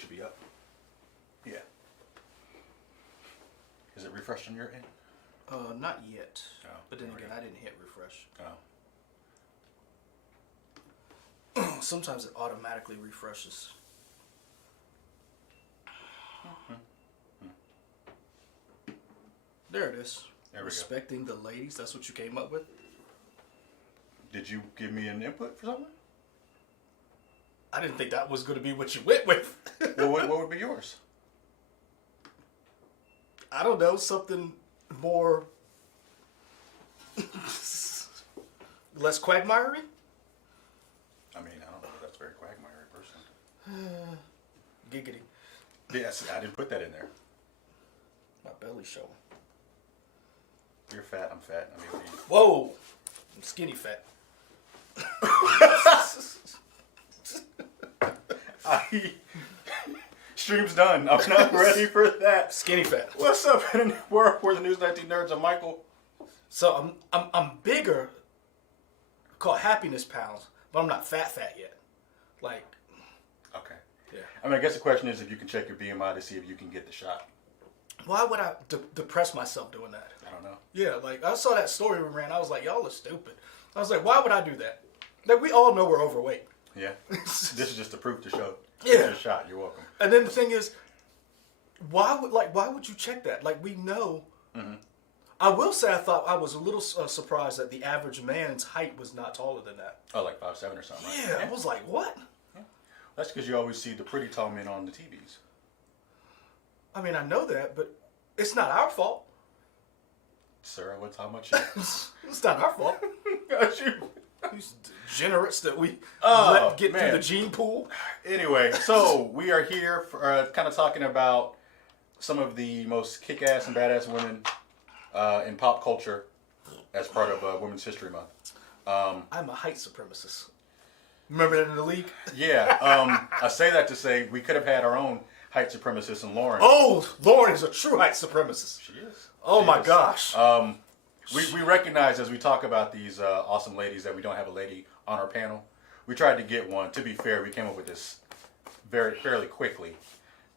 should be up. Yeah. Is it refreshed on your end? Not yet. Oh, But then already. again, I didn't hit refresh. Oh. Sometimes it automatically refreshes. There it is. There we go. Respecting the ladies. That's what you came up with? Did you give me an input for something? I didn't think that was going to be what you went with. Well, what would be yours? I don't know. Something more... less quagmiry? I mean, I don't know if that's very quagmire personally. Giggity. Yes, I didn't put that in there. My belly's showing. You're fat, I'm fat. I mean, Whoa! I'm skinny fat. Stream's done. I'm not ready for that. Skinny fat. What's up in the world? We're the News 19 Nerds. I'm Michael. So I'm bigger, called happiness pounds, but I'm not fat yet. Like, Okay. yeah. I mean, I guess the question is if you can check your BMI to see if you can get the shot. Why would I depress myself doing that? I don't know. Yeah, like I saw that story we ran. I was like, y'all are stupid. I was like, why would I do that? Like we all know we're overweight. Yeah. This is just a proof to show. Yeah. Get your shot. You're welcome. And then the thing is, why would you check that? Like we know. Mm-hmm. I will say I was a little surprised that the average man's height was not taller than that. Oh, like 5'7" or something, right? Yeah, I was like, what? Yeah. That's because you always see the pretty tall men on the TVs. I mean, I know that, but it's not our fault. Sir, what's how much you... It's not our fault. Got you. These degenerates that we Oh, let get man. through the gene pool. Anyway, so we are here for kind of talking about some of the most kick-ass and badass women in pop culture as part of Women's History Month. I'm a height supremacist. Remember that in the league? Yeah, I say that to say we could have had our own height supremacist in Lauren. Oh, Lauren is a true height supremacist. She is. Oh She my is. gosh. We recognize as we talk about these awesome ladies that we don't have a lady on our panel. We tried to get one. To be fair, we came up with this fairly quickly,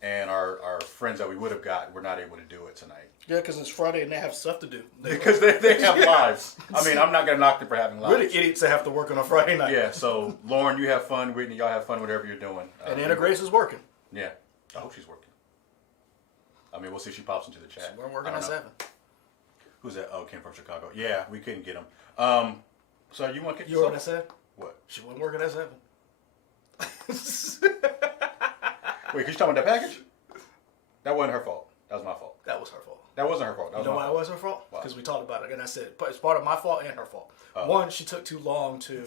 and our friends that we would have got were not able to do it tonight. Yeah, because it's Friday and they have stuff to do. Because they have Yeah. lives. I mean, I'm not going to knock them for having lives. We're the idiots that have to work on a Friday night. Yeah, so Lauren, you have fun. Whitney, y'all have fun, whatever you're doing. And Anna Grace is working. Yeah, I hope she's working. I mean, we'll see if she pops into the chat. We're working I don't at know. 7. Who's that? Oh, Kim from Chicago. Yeah, we couldn't get him. So you want to kick You know what I yourself? said? What? She wasn't working at 7. Wait, could you talk about that package? That wasn't her fault. That was my fault. That was her fault. That wasn't her fault. That was You know my why it fault. was her fault? Why? Because we talked about it. And I said, it's part of my fault and her fault. Oh. One, she took too long to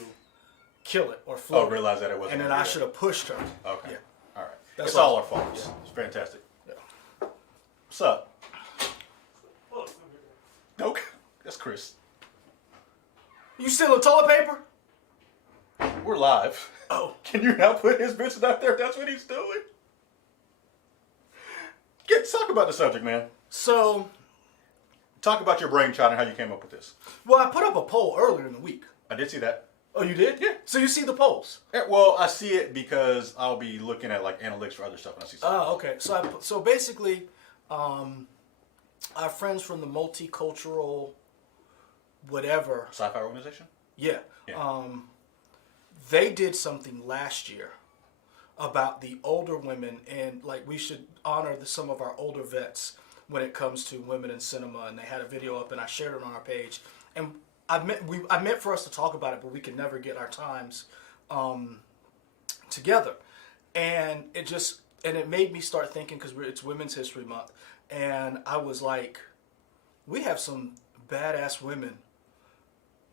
kill it or Oh, float it. realize that it wasn't. And then gonna I be should there. have pushed her. Okay. Yeah. All right. That's It's all. all our fault. Yeah. It's fantastic. Yeah. What's up? Okay. That's Chris. You stealing toilet paper? We're live. Oh. Can you not put his bitches out there? That's what he's doing. Talk about the subject, man. So, Talk about your brainchild and how you came up with this. well, I put up a poll earlier in the week. I did see that. Oh, you did? Yeah. So you see the polls? Well, I see it because I'll be looking at like analytics for other stuff and I see something. Oh, okay. So basically, our friends from the multicultural, whatever, Sci-fi organization? yeah, Yeah. they did something last year about the older women, and like we should honor some of our older vets when it comes to women in cinema. And they had a video up, and I shared it on our page. And I meant for us to talk about it, but we could never get our times together. And it made me start thinking, because it's Women's History Month, and I was like, we have some badass women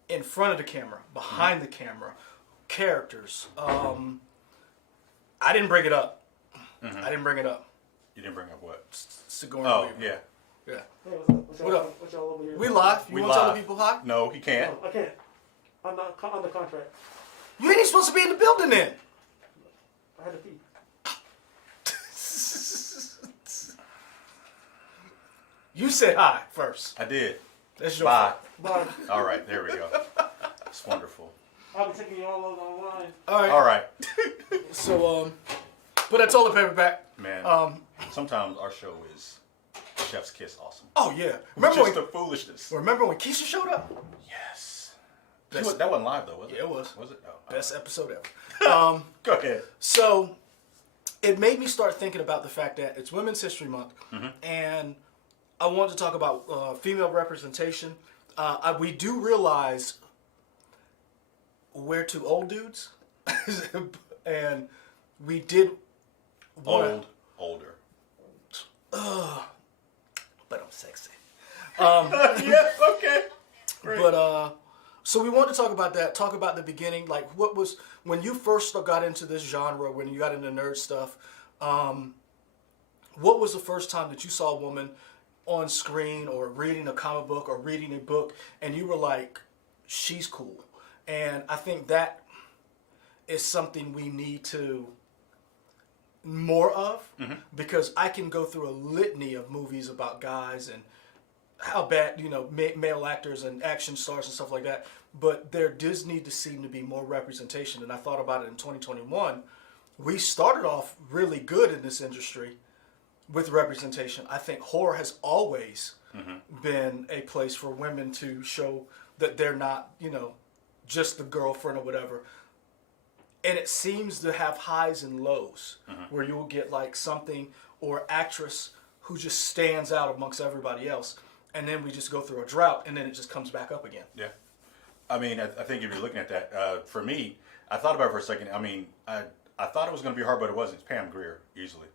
in front of the camera, behind the camera, characters. I didn't bring it up. I didn't bring it up. You didn't bring up what? Sigourney Oh, Weaver. yeah. Yeah. Hey, what's What up? What y'all over here? We live. You We want to tell the live. people hi? No, he can't. No, I can't. I'm not under contract. You ain't even supposed to be in the building then. I had to pee. You said hi first. I did. That's your Bye. fault. Bye. All right, there we go. It's wonderful. I'll be taking you all over online. All right. All right. So, Put that toilet paper back. Man, sometimes our show is Chef's Kiss awesome. Oh yeah. Just the foolishness. Remember when Keisha showed up? Yes. Best- That wasn't live though, was it? Yeah, it was. Was it? Oh, Best episode ever. Go ahead. So it made me start thinking about the fact that it's Women's History Month, and I wanted to talk about female representation. We do realize we're two old dudes, and we did Older. but I'm sexy. Yes, okay. Great. But so we wanted to talk about that. Talk about the beginning, like what was when you first got into this genre, when you got into nerd stuff. What was the first time that you saw a woman on screen, or reading a comic book, or reading a book, and you were like, "She's cool"? And I think that is something we need to more of, because I can go through a litany of movies about guys and how bad, male actors and action stars and stuff like that. But there does need to seem to be more representation. And I thought about it in 2021. We started off really good in this industry with representation. I think horror has always been a place for women to show that they're not, just the girlfriend or whatever. And it seems to have highs and lows, where you'll get like something or actress who just stands out amongst everybody else. And then we just go through a drought, and then it just comes back up again. Yeah. I mean, I think if you're looking at that, for me, I thought about it for a second. I mean, I thought it was going to be hard, but it wasn't. It's Pam Grier, easily,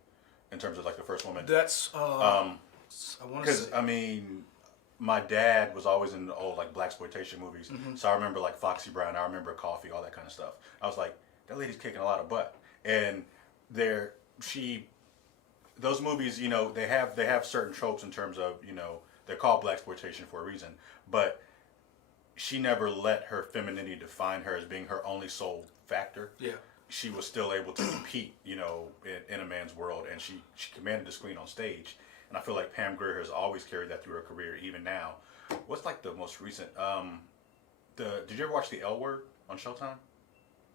in terms of like the first woman. That's, I want to say. Because, I mean, my dad was always in the old like blaxploitation movies. So I remember like Foxy Brown, I remember Coffee, all that kind of stuff. I was like, that lady's kicking a lot of butt. And those movies, they have certain tropes in terms of, they're called blaxploitation for a reason. But she never let her femininity define her as being her only sole factor. Yeah. She was still able to compete, in a man's world, and she commanded the screen on stage. And I feel like Pam Grier has always carried that through her career, even now. What's like the most recent? Did you ever watch The L Word on Showtime?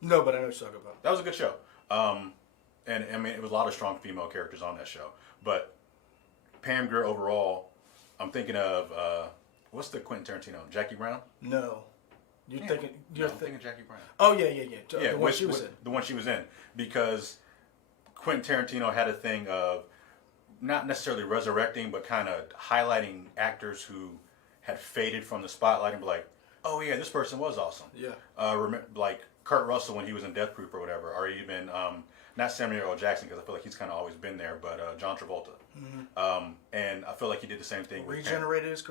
No, but I know what you're talking about. That was a good show. And I mean, it was a lot of strong female characters on that show. But Pam Grier overall, I'm thinking of what's the Quentin Tarantino? Jackie Brown? No. You're I'm thinking Jackie Brown. Oh yeah. The one which- she was in. The one she was in. Because Quentin Tarantino had a thing of not necessarily resurrecting, but kind of highlighting actors who had faded from the spotlight and be like, oh yeah, this person was awesome. Yeah. Like Kurt Russell when he was in Death Proof or whatever, or even not Samuel L. Jackson, because I feel like he's kind of always been there, but John Travolta. And I feel like he did the same thing with Pam. Regenerated his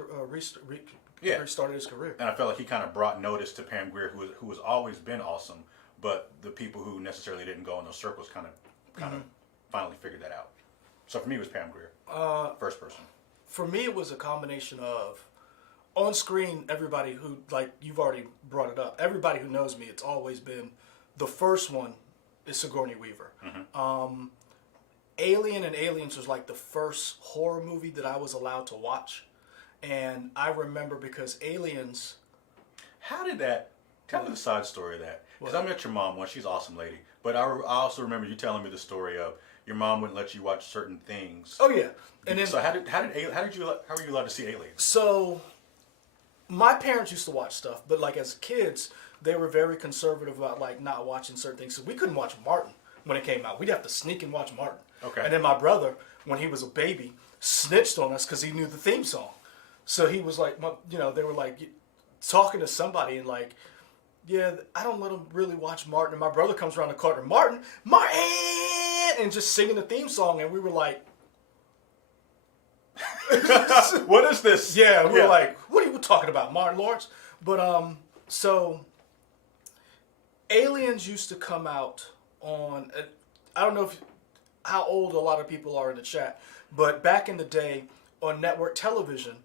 restarted his career. And I felt like he kind of brought notice to Pam Grier, who has always been awesome, but the people who necessarily didn't go in those circles kind of finally figured that out. So for me, it was Pam Grier, first person. For me, it was a combination of on screen. Everybody who, like you've already brought it up, everybody who knows me, it's always been the first one is Sigourney Weaver. Alien and Aliens was like the first horror movie that I was allowed to watch. And I remember because Aliens... How did that... Tell me the side story of that. Because I met your mom once. She's an awesome lady. But I also remember you telling me the story of your mom wouldn't let you watch certain things. Oh, yeah. And then, so how were you allowed to see Aliens? So my parents used to watch stuff. But like as kids, they were very conservative about like not watching certain things. So we couldn't watch Martin when it came out. We'd have to sneak and watch Martin. Okay. And then my brother, when he was a baby, snitched on us because he knew the theme song. So he was like, they were like talking to somebody and like, yeah, I don't let him really watch Martin. And my brother comes around the corner, Martin, and just singing the theme song. And we were like, what is this? Yeah, we were like, what are you talking about, Martin Lawrence? But so Aliens used to come out on, I don't know how old a lot of people are in the chat, but back in the day on network television,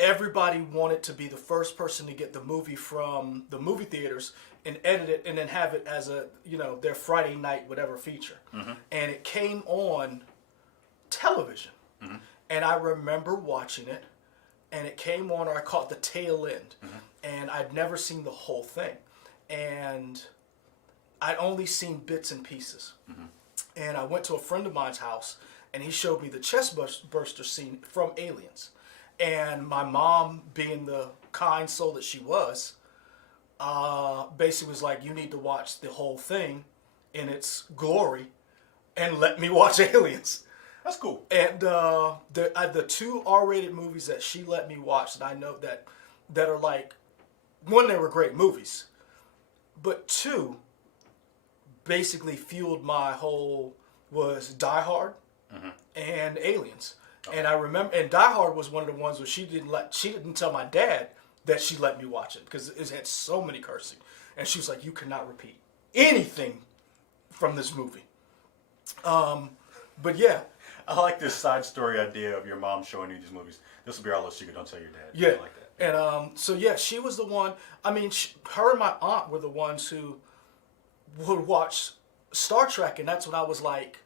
everybody wanted to be the first person to get the movie from the movie theaters and edit it and then have it as a, their Friday night whatever feature. And it came on television. And I remember watching it, and it came on, or I caught the tail end, and I'd never seen the whole thing. And I'd only seen bits and pieces. And I went to a friend of mine's house, and he showed me the chest burster scene from Aliens. And my mom, being the kind soul that she was, basically was like, you need to watch the whole thing in its glory and let me watch Aliens. That's cool. And the two R-rated movies that she let me watch that I know that are like, one, they were great movies, but two, basically fueled my whole was Die Hard and Aliens. And I remember, and Die Hard was one of the ones where she didn't tell my dad that she let me watch it because it had so many cursing, and she was like, "You cannot repeat anything from this movie." But yeah, I like this side story idea of your mom showing you these movies. This will be our little secret. Don't tell your dad. yeah. I like that. And so yeah, she was the one. I mean, her and my aunt were the ones who would watch Star Trek, and that's when I was like,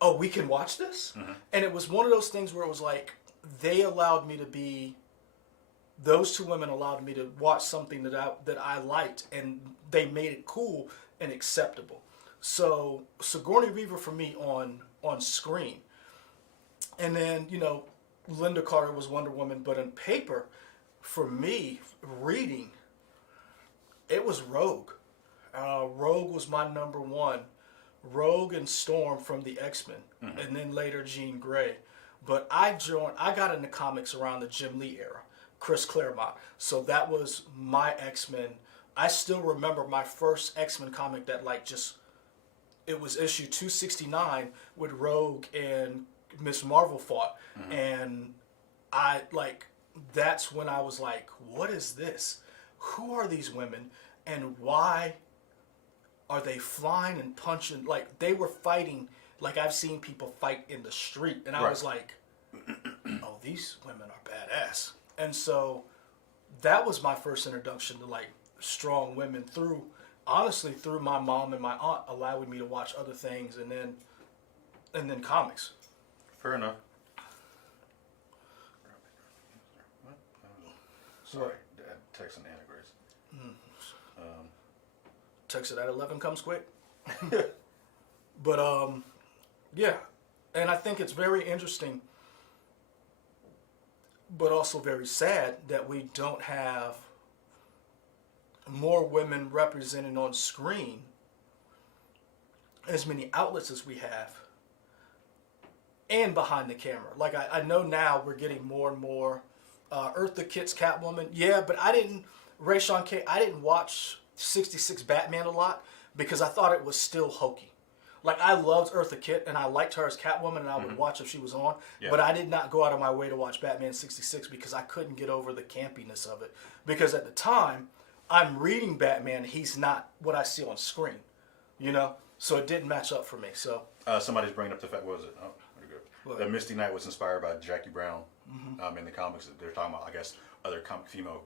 "Oh, we can watch this." And it was one of those things where it was like they allowed me to be. Those two women allowed me to watch something that I liked, and they made it cool and acceptable. So Sigourney Weaver for me on screen, and then Linda Carter was Wonder Woman, but on paper, for me reading, it was Rogue. Rogue was my number one. Rogue and Storm from the X-Men, and then later Jean Grey. But I got into comics around the Jim Lee era, Chris Claremont. So that was my X-Men. I still remember my first X-Men comic that it was issue 269 with Rogue and Miss Marvel fought. And that's when I was like, what is this? Who are these women? And why are they flying and punching? Like, they were fighting like I've seen people fight in the street. And I was like, oh, these women are badass. And so that was my first introduction to strong women through my mom and my aunt allowing me to watch other things and then comics. Fair enough. Sorry, Dad. Texting Anna Grace. Text it at 11 comes quick. But yeah, and I think it's very interesting, but also very sad that we don't have more women represented on screen, as many outlets as we have, and behind the camera. Like I know now we're getting more and more. Eartha Kitt's Catwoman, yeah, but I didn't watch 66 Batman a lot because I thought it was still hokey. Like, I loved Eartha Kitt and I liked her as Catwoman and I would watch if she was on, but I did not go out of my way to watch Batman 66 because I couldn't get over the campiness of it. Because at the time, I'm reading Batman, he's not what I see on screen, So it didn't match up for me. So somebody's bringing up the fact, what was it? Oh, very good. What? That Misty Knight was inspired by Jackie Brown in the comics. They're talking about, I guess, other female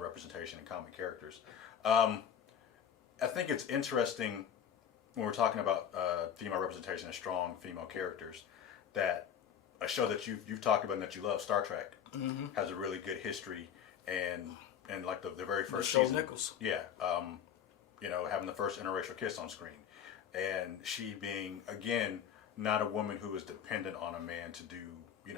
representation and comic characters. I think it's interesting when we're talking about female representation and strong female characters, that a show that you've talked about and that you love, Star Trek, has a really good history, and like the very first Michelle season, Nichols. yeah, having the first interracial kiss on screen, and she being again not a woman who was dependent on a man to do.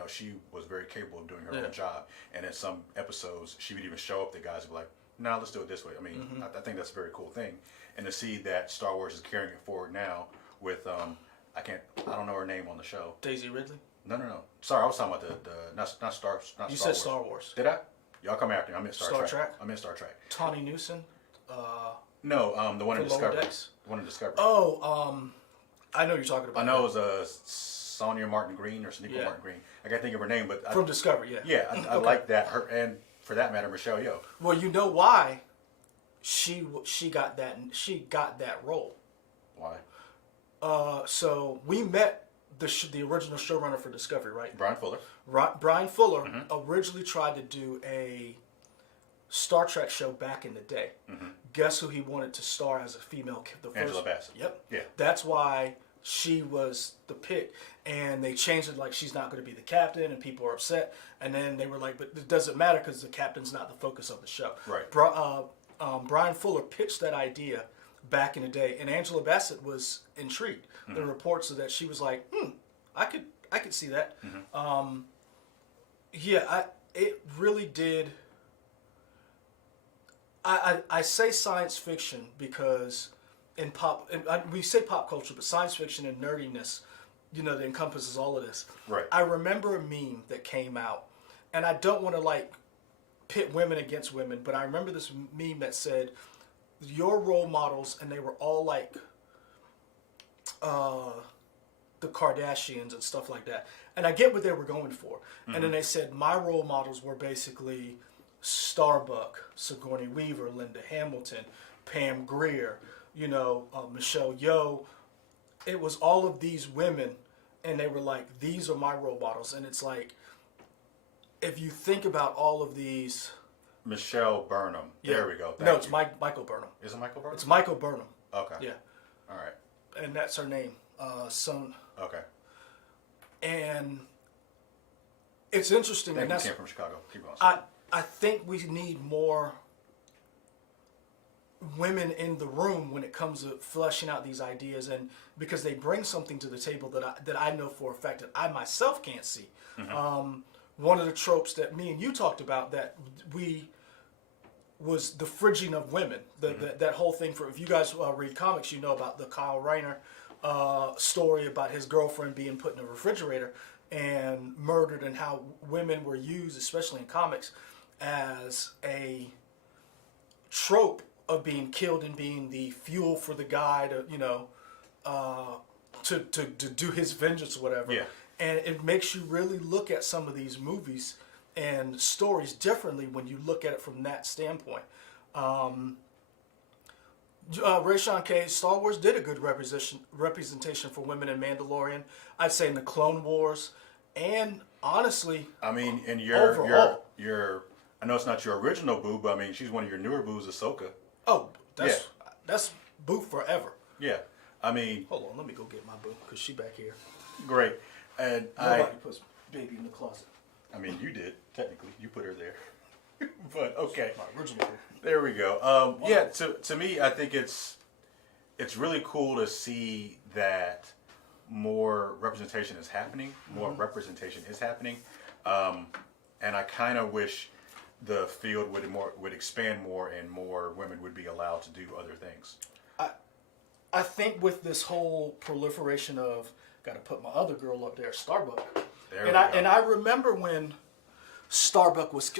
She was very capable of doing her own job, and in some episodes she would even show up. The guys would be like, "No, let's do it this way." I mean, I think that's a very cool thing, and to see that Star Wars is carrying it forward now with I don't know her name on the show. Daisy Ridley? No. Sorry, I was talking about the not Star. Not You Star said Wars. Star Wars. Did I? Y'all come after me. I meant Star Star Trek. Trek? I meant Star Trek. Tawny Newson? No, the one in For Lower Discovery. Decks? The one in Discovery. Oh, I know you're talking about. I know it was Sonia Martin Green or Sonequa Martin Green. I can't think of her name, but From Discovery, yeah. yeah, I like that. Her, and for that matter, Michelle Yeoh. Well, you know why she got that role. Why? So we met the original showrunner for Discovery, right? Brian Fuller. Brian Fuller originally tried to do a Star Trek show back in the day. Guess who he wanted to star as a female? Angela Bassett. Yep. Yeah. That's why she was the pick, and they changed it like she's not going to be the captain, and people are upset. And then they were like, but it doesn't matter because the captain's not the focus of the show. Right. Brian Fuller pitched that idea back in the day, and Angela Bassett was intrigued. The reports that she was like, I could see that. It really did. I say science fiction because we say pop culture, but science fiction and nerdiness, that encompasses all of this. Right. I remember a meme that came out, and I don't want to like pit women against women, but I remember this meme that said, your role models, and they were all like the Kardashians and stuff like that. And I get what they were going for. And then they said my role models were basically Starbuck, Sigourney Weaver, Linda Hamilton, Pam Grier, Michelle Yeoh. It was all of these women, and they were like, these are my role models. And it's like, if you think about all of these... Michelle Burnham. Yeah. There we go. No, it's Michael Burnham. Is it Michael Burnham? It's Michael Burnham. Okay. Yeah. All right. And that's her name. Okay. And it's interesting. Thank and you, that's came from Chicago. Keep going. I think we need more women in the room when it comes to fleshing out these ideas, and because they bring something to the table that I know for a fact that I myself can't see. One of the tropes that me and you talked about that was the fridging of women. That whole thing. For if you guys read comics, you know about the Kyle Rayner story about his girlfriend being put in a refrigerator and murdered, and how women were used, especially in comics, as a trope of being killed and being the fuel for the guy to do his vengeance or whatever. Yeah. And it makes you really look at some of these movies and stories differently when you look at it from that standpoint. Rayshawn K, Star Wars did a good representation for women in Mandalorian. I'd say in the Clone Wars, and honestly, I mean, in overall. your I know it's not your original boo, but I mean, she's one of your newer boos, Ahsoka. Oh, that's boo forever. Yeah. I mean, Hold on, let me go get my boo because she back here. great. And Nobody puts baby in the closet. I mean, you did technically. You put her there. But okay. My original boo. There we go. Yeah, to me, I think it's really cool to see that more representation is happening. More representation is happening, and I kind of wish the field would expand more, and more women would be allowed to do other things. I think with this whole proliferation of, got to put my other girl up there, Starbuck. There we go. And I remember when Starbuck was,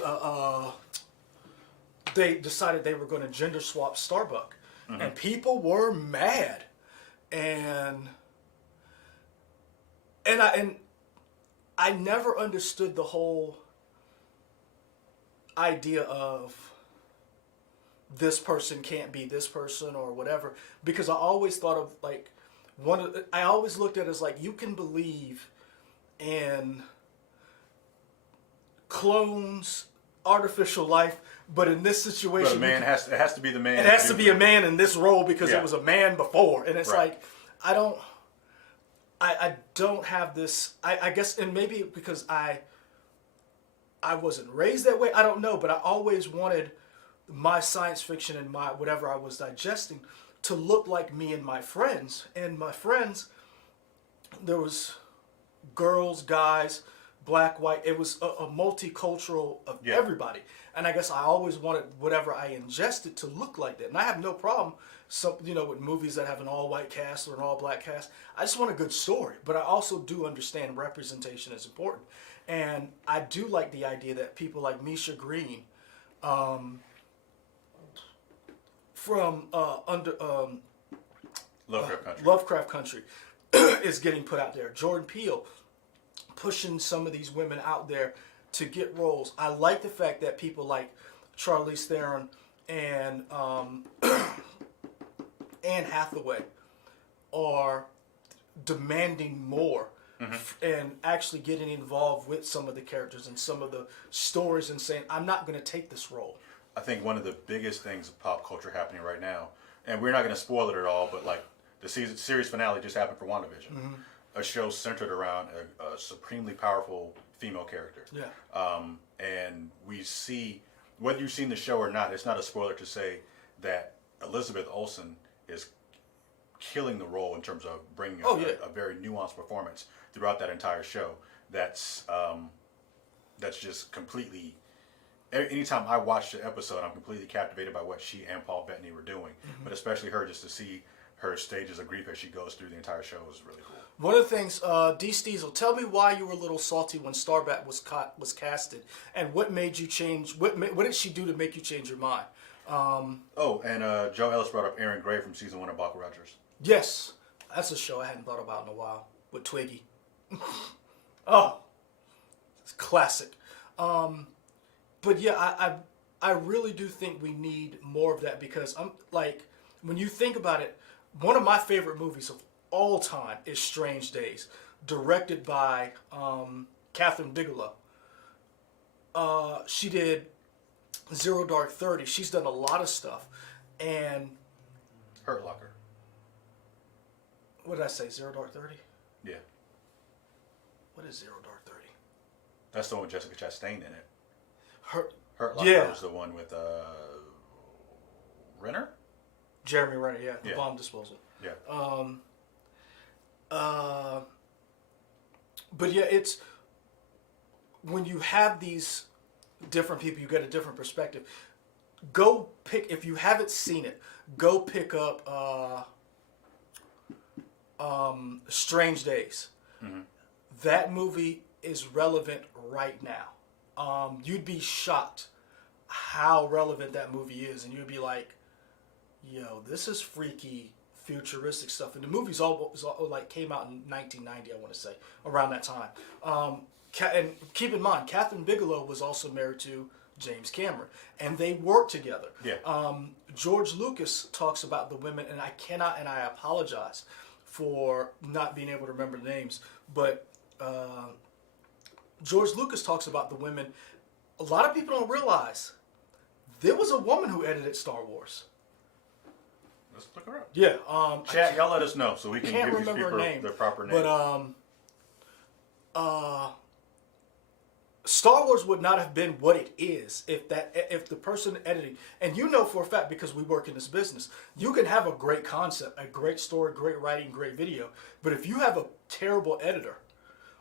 they decided they were going to gender swap Starbuck, and people were mad, and I never understood the whole idea of this person can't be this person or whatever, because I always thought of like I always looked at it as like, you can believe in clones, artificial life, but in this situation, But it has to be the man. it has to be a man in this role because Yeah. it was a man before, and it's Right. like I don't have this. I guess, and maybe because I wasn't raised that way, I don't know, but I always wanted my science fiction and my whatever I was digesting to look like me and my friends. And my friends, there was girls, guys, black, white. It was a multicultural of Yeah. everybody. And I guess I always wanted whatever I ingested to look like that. And I have no problem, with movies that have an all-white cast or an all-black cast. I just want a good story. But I also do understand representation is important. And I do like the idea that people like Misha Green, from Lovecraft Country. Lovecraft Country is getting put out there. Jordan Peele pushing some of these women out there to get roles. I like the fact that people like Charlize Theron and Anne Hathaway are demanding more and actually getting involved with some of the characters and some of the stories and saying, I'm not going to take this role. I think one of the biggest things of pop culture happening right now, and we're not going to spoil it at all, but like the series finale just happened for WandaVision, a show centered around a supremely powerful female character. Yeah. And we see, whether you've seen the show or not, it's not a spoiler to say that Elizabeth Olsen is killing the role in terms of bringing Oh, yeah. a very nuanced performance throughout that entire show. That's just completely. Anytime I watch the episode, I'm completely captivated by what she and Paul Bettany were doing. But especially her, just to see her stages of grief as she goes through the entire show is really cool. One of the things, Dee Steezel, tell me why you were a little salty when Starbat was casted, and what made you change? What did she do to make you change your mind? Oh, and Joe Ellis brought up Aaron Gray from season 1 of Buck Rogers. Yes, that's a show I hadn't thought about in a while with Twiggy. Oh, it's classic. But yeah, I really do think we need more of that because I'm like, when you think about it, one of my favorite movies of all time is Strange Days, directed by Catherine Bigelow. She did Zero Dark 30. She's done a lot of stuff. And Hurt Locker. what did I say? Zero Dark 30? Yeah. What is Zero Dark 30? That's the one with Jessica Chastain in it. Her, Hurt Locker Yeah. was the one with Renner? Jeremy Renner, yeah, the Yeah. bomb disposal. Yeah. But yeah, it's when you have these different people, you get a different perspective. Go pick, if you haven't seen it, go pick up Strange Days. That movie is relevant right now. You'd be shocked how relevant that movie is, and you'd be like, yo, this is freaky futuristic stuff. And the movie's all like came out in 1990, I want to say, around that time. And keep in mind, Catherine Bigelow was also married to James Cameron, and they worked together. Yeah. George Lucas talks about the women, and I apologize for not being able to remember the names, but George Lucas talks about the women. A lot of people don't realize there was a woman who edited Star Wars. Let's look her up. Yeah. Chat, y'all let us know so we can can't give these remember her people name, their proper name. But Star Wars would not have been what it is if the person editing, and you know for a fact because we work in this business, you can have a great concept, a great story, great writing, great video, but if you have a terrible editor,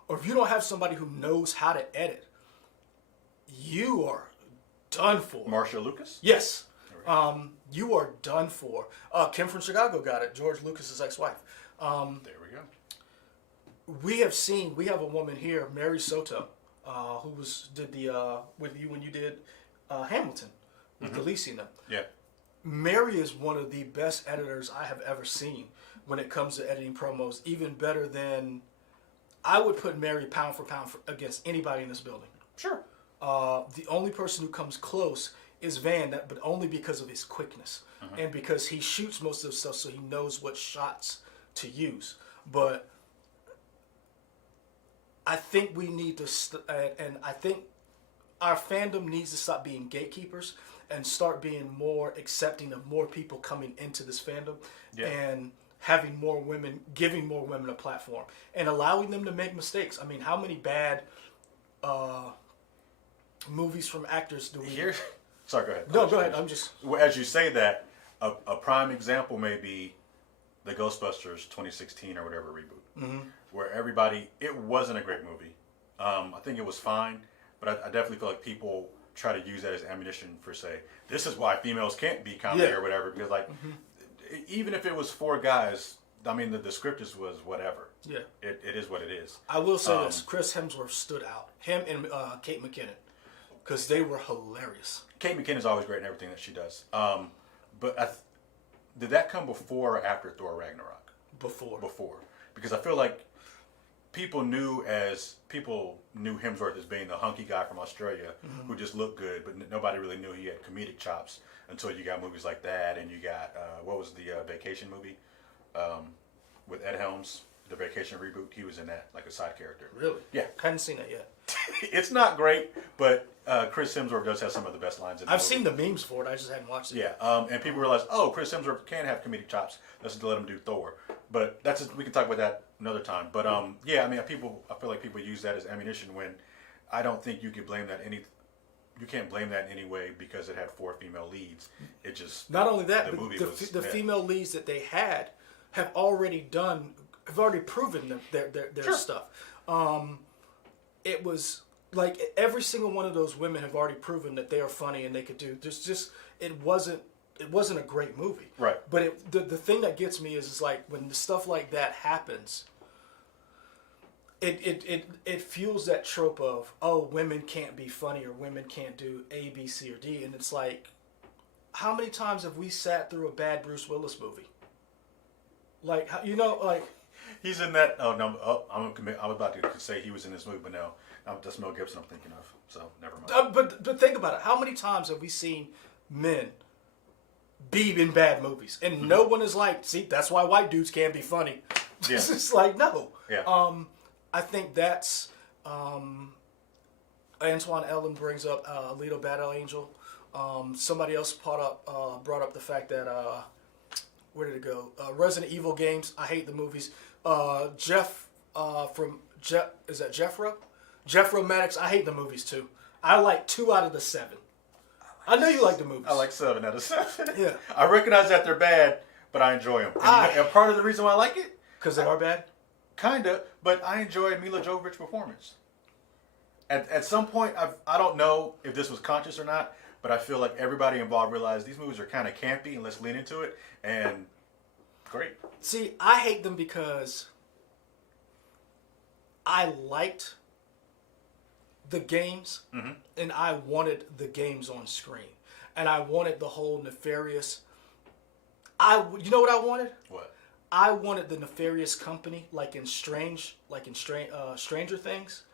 or if you don't have somebody who knows how to edit, you are done for. Marsha Lucas? Yes. You are done for. Kim from Chicago got it. George Lucas's ex-wife. There we go. We have a woman here, Mary Soto, who did the with you when you did Hamilton with Khaleesi and them. Yeah. Mary is one of the best editors I have ever seen when it comes to editing promos. Even better than, I would put Mary pound for pound against anybody in this building. Sure. The only person who comes close is Van, but only because of his quickness and because he shoots most of the stuff, so he knows what shots to use. But I think we need to, and I think our fandom needs to stop being gatekeepers and start being more accepting of more people coming into this fandom and having more women, giving more women a platform and allowing them to make mistakes. I mean, how many bad movies from actors do we... Sorry, go ahead. No, go ahead. I'm just... Well, as you say that, a prime example may be the Ghostbusters 2016 or whatever reboot, where it wasn't a great movie. I think it was fine, but I definitely feel like people try to use that as ammunition for, say, this is why females can't be comedy or whatever, because even if it was 4 guys, I mean, the script was whatever. Yeah. It is what it is. I will say this. Chris Hemsworth stood out. Him and Kate McKinnon. Because they were hilarious. Kate McKinnon's always great in everything that she does. But did that come before or after Thor Ragnarok? Before. Because I feel like people knew Hemsworth as being the hunky guy from Australia who just looked good, but nobody really knew he had comedic chops until you got movies like that, and you got, what was the Vacation movie with Ed Helms? The Vacation reboot, he was in that, like a side character. Really? Yeah. Hadn't seen it yet. It's not great, but Chris Hemsworth does have some of the best lines in the movie. I've seen the memes for it, I just hadn't watched it. Yeah, and people realize, oh, Chris Hemsworth can have comedic chops. Let's let him do Thor. But we can talk about that another time. But yeah, I mean, I feel like people use that as ammunition when I don't think you could blame that you can't blame that in any way because it had 4 female leads. It just Not only that, the but movie the, was- the yeah. female leads that they have already proven their Sure. stuff. It was like every single one of those women have already proven that they are funny and they could do. It wasn't a great movie. Right. But the thing that gets me is like when stuff like that happens. It fuels that trope of, oh, women can't be funny or women can't do A, B, C, or D, and it's like, how many times have we sat through a bad Bruce Willis movie? Like, like He's in that. Oh no! Oh, I'm about to say he was in this movie, but no, that's Mel Gibson. I'm thinking of. So never mind. but think about it. How many times have we seen men be in bad movies, and no one is like, see, that's why white dudes can't be funny. Yeah. It's just like no. Yeah. I think that's Antoine Ellen brings up Alita Battle Angel. Somebody else brought up the fact that where did it go? Resident Evil games. I hate the movies. Jeff is that Jeffro? Jeffro Maddox. I hate the movies too. I like 2 out of the 7. I know you like the movies. I like 7 out of 7. Yeah. I recognize that they're bad, but I enjoy them. And part of the reason why I like it, because they are bad. kinda, but I enjoy Mila Jovovich's performance. At some point, I don't know if this was conscious or not, but I feel like everybody involved realized these movies are kind of campy and let's lean into it. And great. See, I hate them because I liked the games and I wanted the games on screen. And I wanted the whole nefarious. You know what I wanted? What? I wanted the nefarious company, like in Stranger Things,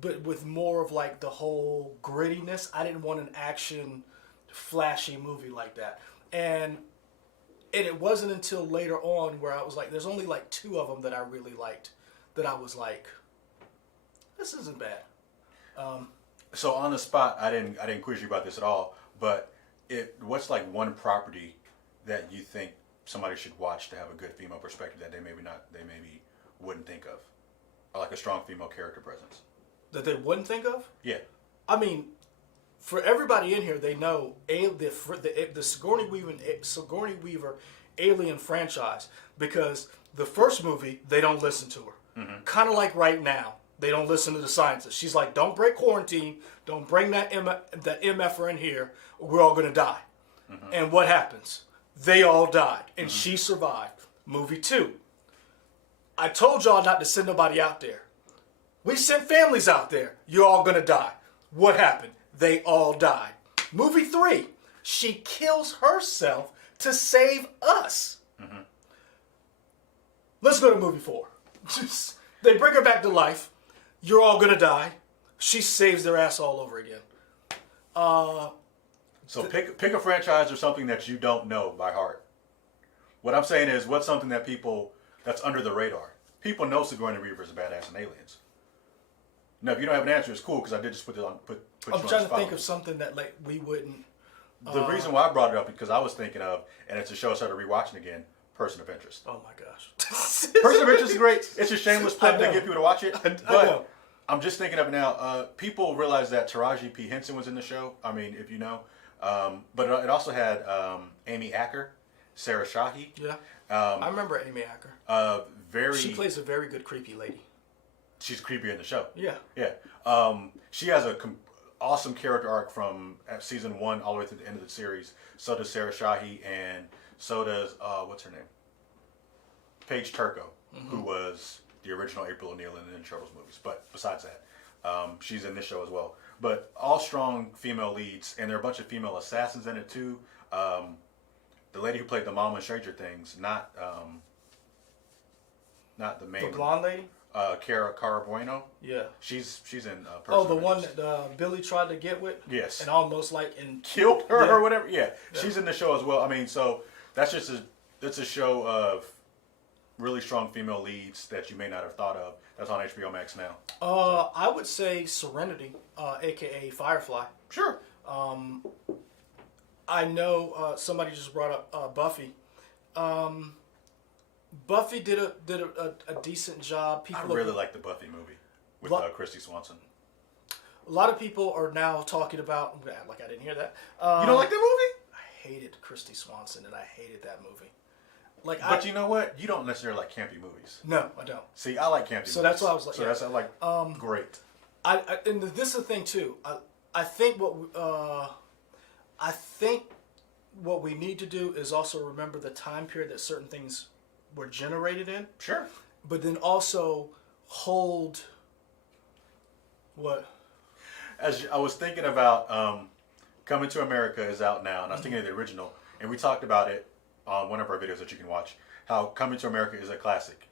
but with more of like the whole grittiness. I didn't want an action, flashy movie like that. And it wasn't until later on where I was like, there's only like 2 of them that I really liked, that I was like, this isn't bad. So on the spot, I didn't quiz you about this at all. But what's like one property that you think somebody should watch to have a good female perspective that they maybe wouldn't think of, or like a strong female character presence? That they wouldn't think of? Yeah. I mean, for everybody in here, they know the Sigourney Weaver Alien franchise, because the first movie, they don't listen to her. Kind of like right now, they don't listen to the scientists. She's like, don't break quarantine, don't bring that MFer in here, or we're all going to die. And what happens? They all died, and she survived. Movie 2. I told y'all not to send nobody out there. We sent families out there. You're all going to die. What happened? They all died. Movie 3. She kills herself to save us. Let's go to movie 4. They bring her back to life. You're all going to die. She saves their ass all over again. So pick a franchise or something that you don't know by heart. What I'm saying is, what's something that's under the radar? People know Sigourney Weaver is a badass in Aliens. No, if you don't have an answer, it's cool because I did just put you on I'm trying to the think spot. of something that like we wouldn't. The reason why I brought it up is because I was thinking of, and it's a show I started rewatching again, Person of Interest. Oh my gosh. Person of Interest is great. It's a shameless plug I to know. get people to watch it. I But know. I'm just thinking of it now. People realize that Taraji P. Henson was in the show. I mean, if you know. But it also had Amy Acker, Sarah Shahi. Yeah. I remember Amy Acker. She plays a very good creepy lady. She's creepy in the show. Yeah. Yeah. She has a awesome character arc from season 1 all the way to the end of the series. So does Sarah Shahi, and so does what's her name? Paige Turco, who was the original April O'Neil in the Ninja Turtles movies. But besides that, she's in this show as well. But all strong female leads, and there are a bunch of female assassins in it too. The lady who played the mom in Stranger Things, not the main. The blonde lady? Cara Bueno. Yeah. She's in. Oh, Person the of one Interest. that Billy tried to get with? Yes. And almost like Killed her Yeah. or whatever. Yeah, she's in the show as well. I mean, so that's just it's a show of really strong female leads that you may not have thought of. That's on HBO Max now. I would say Serenity, aka Firefly. Sure. I know somebody just brought up Buffy. Buffy did a decent job. I really like the Buffy movie with What? Christy Swanson. A lot of people are now talking about. I'm gonna act like I didn't hear that. You don't like that movie? I hated Christy Swanson, and I hated that movie. Like, But you know what? You don't necessarily like campy movies. no, I don't. See, I like campy movies. So that's why I was like, So yeah. that's like great. And this is the thing too. I think what we need to do is also remember the time period that certain things were generated in, Sure. but then also hold what. As I was thinking about Coming to America is out now, and I was thinking of the original, and we talked about it on one of our videos that you can watch. How Coming to America is a classic.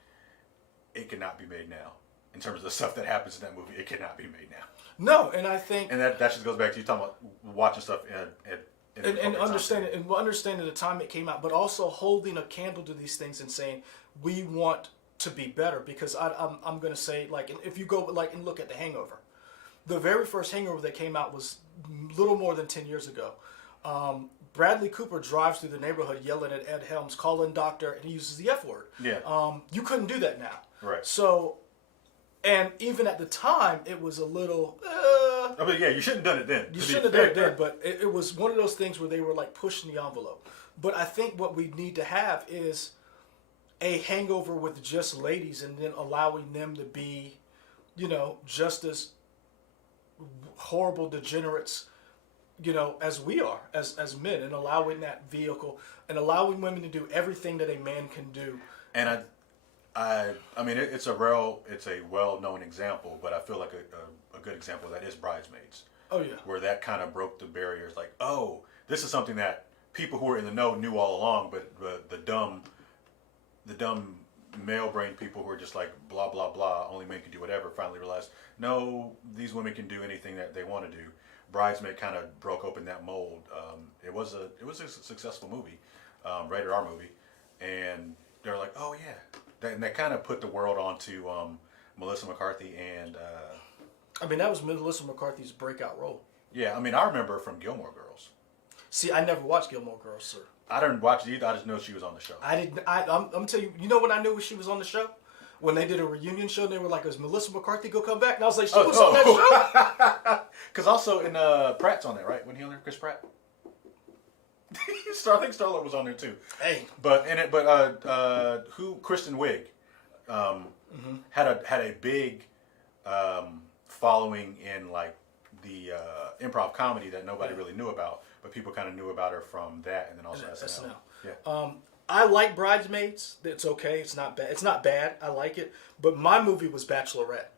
It cannot be made now. In terms of the stuff that happens in that movie, it cannot be made now. No, and I think And that just goes back to you talking about watching stuff and understanding the time it came out, but also holding a candle to these things and saying we want to be better. Because I'm going to say, like, if you go like and look at The Hangover, the very first Hangover that came out was little more than 10 years ago. Bradley Cooper drives through the neighborhood yelling at Ed Helms, "Call in doctor," and he uses the F word. Yeah. You couldn't do that now. Right. So, and even at the time, it was a little. I mean, yeah, you shouldn't have done it then. You shouldn't have done it then, but it was one of those things where they were like pushing the envelope. But I think what we need to have is a hangover with just ladies, and then allowing them to be, just as horrible degenerates, as we are as men, and allowing that vehicle and allowing women to do everything that a man can do. And I mean, it's a well-known example, but I feel like a good example of that is Bridesmaids. Oh yeah. Where that kind of broke the barriers. Like, oh, this is something that people who were in the know knew all along, but the dumb male-brained people who are just like blah blah blah, only men can do whatever, finally realized, no, these women can do anything that they want to do. Bridesmaid kind of broke open that mold. It was a successful movie, rated R movie, and they're like, oh yeah, and that kind of put the world onto Melissa McCarthy and. I mean, that was Melissa McCarthy's breakout role. Yeah, I mean, I remember her from Gilmore Girls. See, I never watched Gilmore Girls, sir. I didn't watch it either. I just know she was on the show. I didn't. I'm telling you. You know when I knew she was on the show? When they did a reunion show, and they were like, "Is Melissa McCarthy gonna come back?" And I was like, "She was on that show." Because also in Pratt's on there, right? Wasn't he on there, Chris Pratt? I think Star-Lord was on there too. Hey, But Kristen Wiig had a big following in like the improv comedy that nobody really knew about, but people kind of knew about her from that, and then also SNL. Yeah. I like Bridesmaids. It's okay. It's not bad. It's not bad. I like it. But my movie was Bachelorette.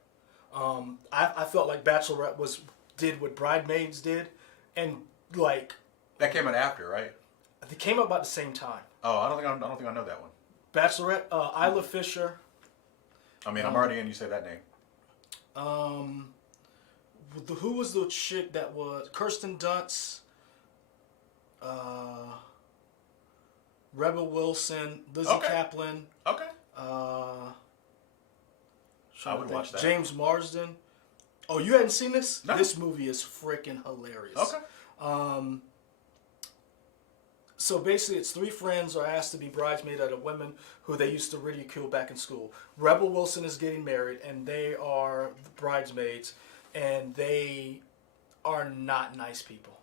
I felt like Bachelorette did what Bridesmaids did, and like That came out after, right? they came out about the same time. Oh, I don't think I know that one. Bachelorette, Isla Fisher. I mean, I'm already in. You say that name. Who was the chick that was Kirsten Dunst? Rebel Wilson, Lizzie Okay. Kaplan. Okay. I would watch that. James Marsden. Oh, you hadn't seen this? No. This movie is freaking hilarious. Okay. So basically, it's three friends are asked to be bridesmaid at a woman who they used to ridicule back in school. Rebel Wilson is getting married, and they are bridesmaids, and they are not nice people.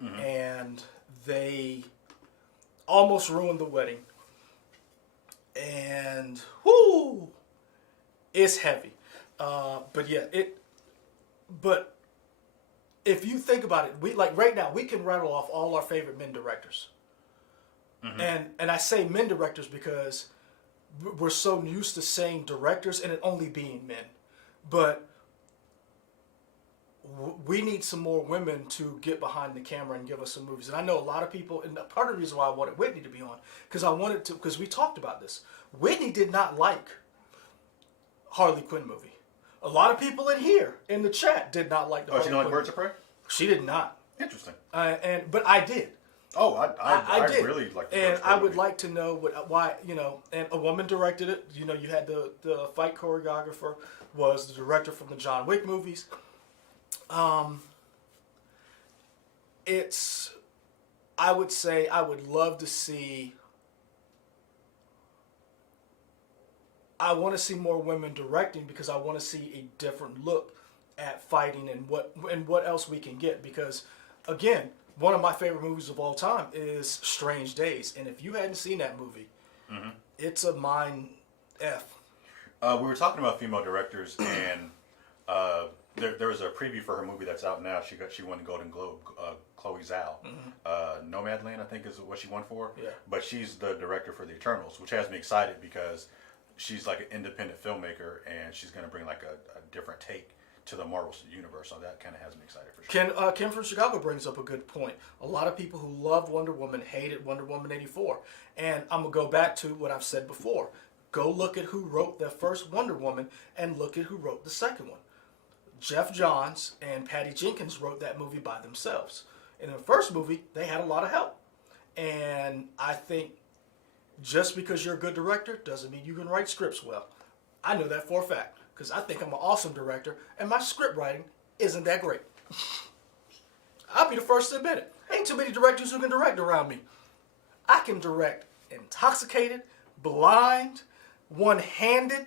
Mm-hmm. And they almost ruined the wedding. And, whoo, it's heavy. But yeah, but if you think about it, right now, we can rattle off all our favorite men directors. Mm-hmm. And I say men directors because we're so used to saying directors and it only being men. But we need some more women to get behind the camera and give us some movies. And I know a lot of people, and part of the reason why I wanted Whitney to be on, because we talked about this. Whitney did not like Harley Quinn movie. A lot of people in here, in the chat, did not like the Harley She didn't like Quinn Birds of Prey? She did not. Interesting. But I did. Oh, I did. really like the And Birds of Prey I would movie. like to know why, and a woman directed it. You had the fight choreographer was the director from the John Wick movies. I would say I would love to see. I want to see more women directing because I want to see a different look at fighting and what else we can get. Because again, one of my favorite movies of all time is Strange Days, and if you hadn't seen that movie, it's a mind f. We were talking about female directors, and there was a preview for her movie that's out now. She won the Golden Globe. Chloe Zhao, Nomadland, I think is what she won for. Yeah. But she's the director for The Eternals, which has me excited because she's like an independent filmmaker, and she's going to bring like a different take to the Marvel universe. So that kind of has me excited for sure. Kim from Chicago brings up a good point. A lot of people who loved Wonder Woman hated Wonder Woman 84. And I'm going to go back to what I've said before. Go look at who wrote the first Wonder Woman and look at who wrote the second one. Jeff Johns and Patty Jenkins wrote that movie by themselves. In the first movie, they had a lot of help. And I think just because you're a good director doesn't mean you can write scripts well. I know that for a fact because I think I'm an awesome director and my script writing isn't that great. I'll be the first to admit it. Ain't too many directors who can direct around me. I can direct intoxicated, blind, one-handed.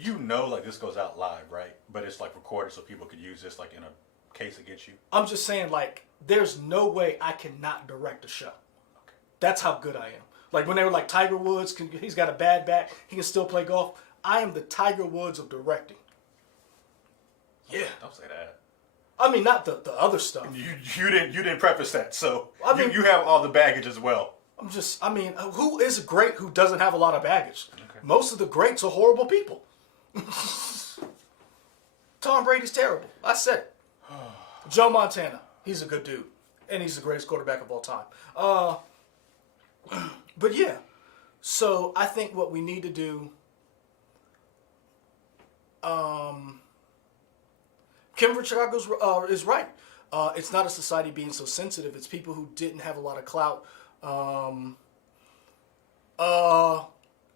You know, like this goes out live, right? But it's like recorded so people could use this like in a case against you. I'm just saying, like, there's no way I cannot direct a show. Okay. That's how good I am. Like when they were like Tiger Woods, he's got a bad back, he can still play golf. I am the Tiger Woods of directing. Yeah. Don't say that. I mean, not the other stuff. You didn't preface that, so I mean- you have all the baggage as well. Who is great who doesn't have a lot of baggage? Okay. Most of the greats are horrible people. Tom Brady's terrible. I said it. Joe Montana, he's a good dude. And he's the greatest quarterback of all time. But yeah, so I think what we need to do, Kim from Chicago is right. It's not a society being so sensitive. It's people who didn't have a lot of clout.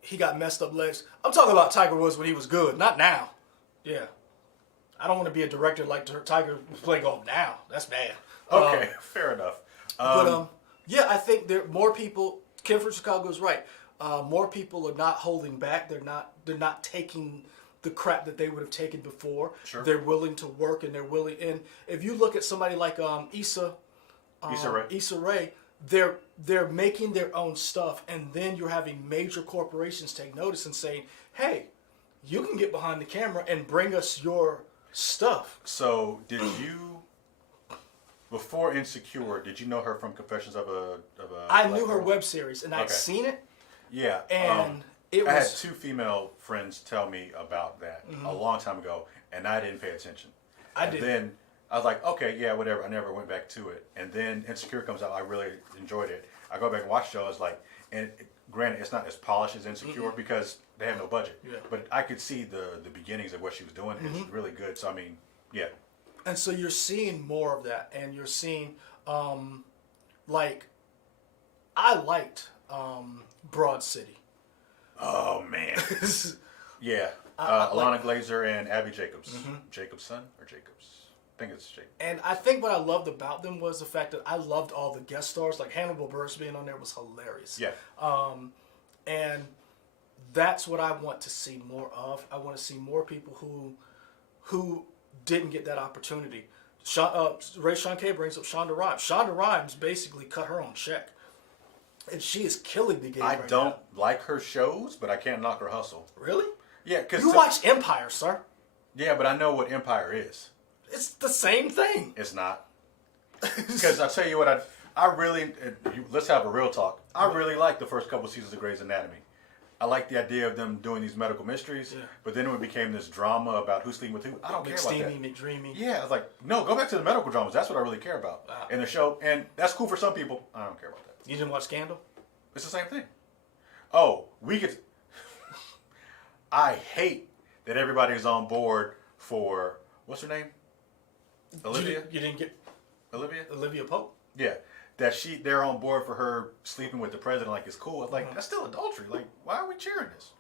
He got messed up legs. I'm talking about Tiger Woods when he was good, not now. Yeah. I don't want to be a director like Tiger play golf now. That's bad. Okay, fair enough. Yeah, I think there more people. Kim from Chicago is right. More people are not holding back. They're not taking the crap that they would have taken before. Sure. They're willing to work and they're willing. And if you look at somebody like Issa Rae, they're making their own stuff, and then you're having major corporations take notice and saying, "Hey, you can get behind the camera and bring us your stuff." So did you, before Insecure, did you know her from Confessions of a I Black knew her Girl? web series, and I'd Okay. seen it, Yeah. and it I had was. 2 female friends tell me about that a long time ago, and I didn't pay attention. I and did. Then I was like, okay, yeah, whatever. I never went back to it. And then Insecure comes out. I really enjoyed it. I go back and watch the show. It's like, granted, it's not as polished as Insecure because they have no budget. Yeah. But I could see the beginnings of what she was doing. It's really good. So I mean, yeah. And so you're seeing more of that, and you're seeing, like, I liked Broad City. Oh man. Yeah. Alana Glazer and Abby Jacobs. Jacobs' son or Jacobs? I think it's Jacobs. And I think what I loved about them was the fact that I loved all the guest stars. Like Hannibal Buress being on there was hilarious. Yeah. And that's what I want to see more of. I want to see more people who didn't get that opportunity. Ray Sean K brings up Shonda Rhimes. Shonda Rhimes basically cut her own check. And she is killing the game I right don't now. like her shows, but I can't knock her hustle. Really? Yeah, because You watch Empire, sir. Yeah, but I know what Empire is. It's the same thing. It's not. Because I tell you what, I really let's have a real talk. I really like the first couple seasons of Grey's Anatomy. I like the idea of them doing these medical mysteries, but then when it became this drama about who's sleeping with who, I don't care about that. McDreamy. Yeah, I was like, no, go back to the medical dramas. That's what I really care about in the show, and that's cool for some people. I don't care about that. You didn't watch Scandal? It's the same thing. Oh, we could. I hate that everybody is on board for what's her name? Olivia. You didn't get Olivia. Olivia Pope? Yeah, that they're on board for her sleeping with the president. Like it's cool. It's like that's still adultery. Like why are we cheering this?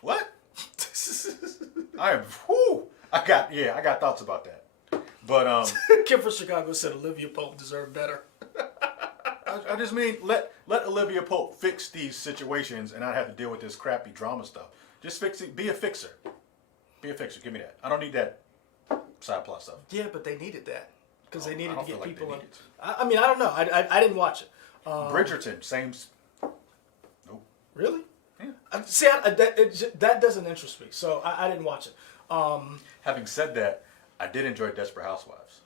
What? I am. Whoo! I got thoughts about that. But Kim from Chicago said Olivia Pope deserved better. I just mean let Olivia Pope fix these situations and not have to deal with this crappy drama stuff. Just fix it. Be a fixer. Be a fixer. Give me that. I don't need that side plot stuff. Yeah, but they needed that because they I needed don't to get feel like they people in. needed to. I mean, I don't know. I didn't watch it. Bridgerton, same. Nope. Really? Yeah. See, that doesn't interest me, so I didn't watch it. Having said that, I did enjoy Desperate Housewives.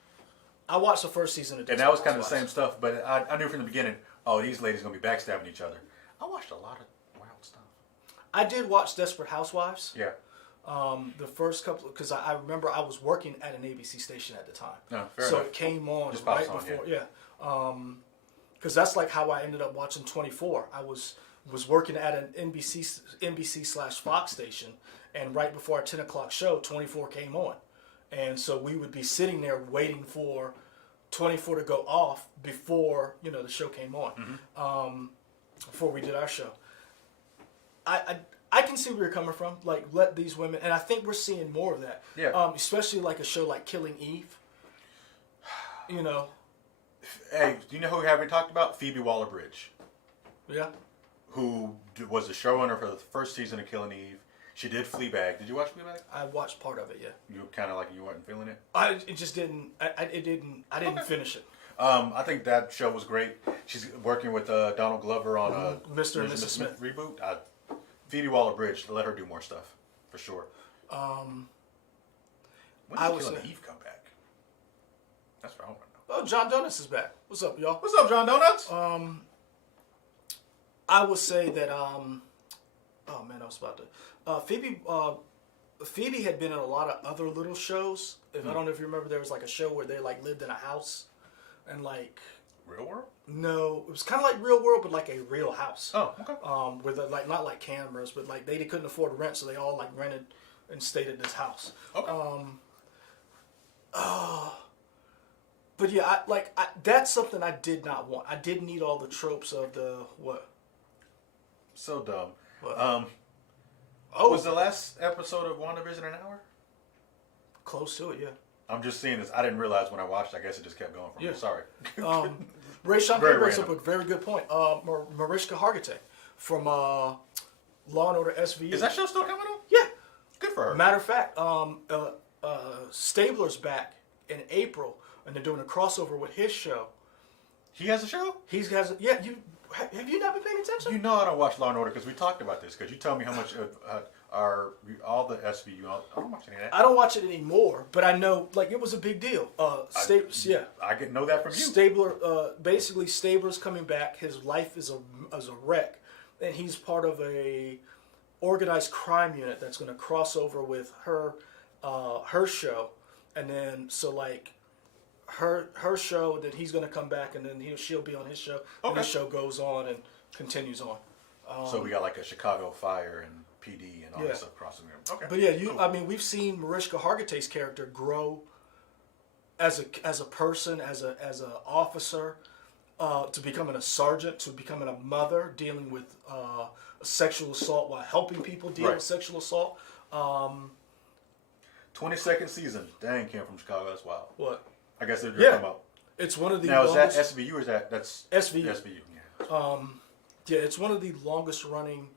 I watched the first season of And Desperate that was kind of the Housewives. same stuff, but I knew from the beginning, oh, these ladies going to be backstabbing each other. I watched a lot of wild stuff. I did watch Desperate Housewives. Yeah. The first couple, because I remember I was working at an ABC station at the time. No, fair so enough. it came on Just right pops on, before, yeah. Because that's like how I ended up watching 24. I was working at an NBC/Fox station, and right before our 10 o'clock show, 24 came on, and so we would be sitting there waiting for 24 to go off before the show came on, before we did our show. I can see where you're coming from. Like, let these women, and I think we're seeing more of that. Yeah. Especially like a show like Killing Eve. Hey, do you know who we haven't talked about? Phoebe Waller-Bridge, Yeah. who was the showrunner for the first season of Killing Eve. She did Fleabag. Did you watch Fleabag? I watched part of it. Yeah. You kind of like you weren't feeling it. It just didn't. I didn't Okay. finish it. I think that show was great. She's working with Donald Glover on a Mr. and Mrs. Smith. reboot. Phoebe Waller-Bridge, let her do more stuff for sure. When I did was Killing a- Eve come back? That's what I want to know. Oh, John Donuts is back. What's up, y'all? What's up, John Donuts? I would say that. Oh man, I was about to. Phoebe had been in a lot of other little shows. I don't know if you remember, there was like a show where they like lived in a house, and like Real World? no, it was kind of like Real World, but like a real house. Oh, okay. With like not like cameras, but like they couldn't afford rent, so they all like rented and stayed at this house. Okay. But yeah, that's something I did not want. I didn't need all the tropes of the what. So dumb. What? Was the last episode of WandaVision an hour? Close to it, yeah. I'm just seeing this. I didn't realize when I watched. I guess it just kept going from Yeah. me. Sorry. Ray Sean Very brings up random. a very good point. Mariska Hargitay from Law and Order SVU. Is that show still coming on? Yeah. Good for her. Matter of fact, Stabler's back in April, and they're doing a crossover with his show. He has a show? He's has yeah. Have you not been paying attention? You know I don't watch Law and Order because we talked about this. Because you tell me how much of all the SVU. I don't watch any of that. I don't watch it anymore, but I know like it was a big deal. Yeah. I know that from you. Stabler, basically, Stabler's coming back. His life is a wreck, and he's part of a organized crime unit that's going to cross over with her show, and then so like her show, then he's going to come back, and then she'll be on his show, and Okay. his show goes on and continues on. So we got like a Chicago Fire and PD and all Yeah. that stuff crossing there. Okay. But yeah, I mean, we've seen Mariska Hargitay's character grow as a person, as a officer, to becoming a sergeant, to becoming a mother, dealing with sexual assault while helping people deal Right. with sexual assault. 22nd season. Dang, came from Chicago. That's wild. What? I guess they're Yeah. talking about. It's one of the Now, longest. is that SVU or is that's SVU. SVU, yeah. Yeah, it's one of the longest running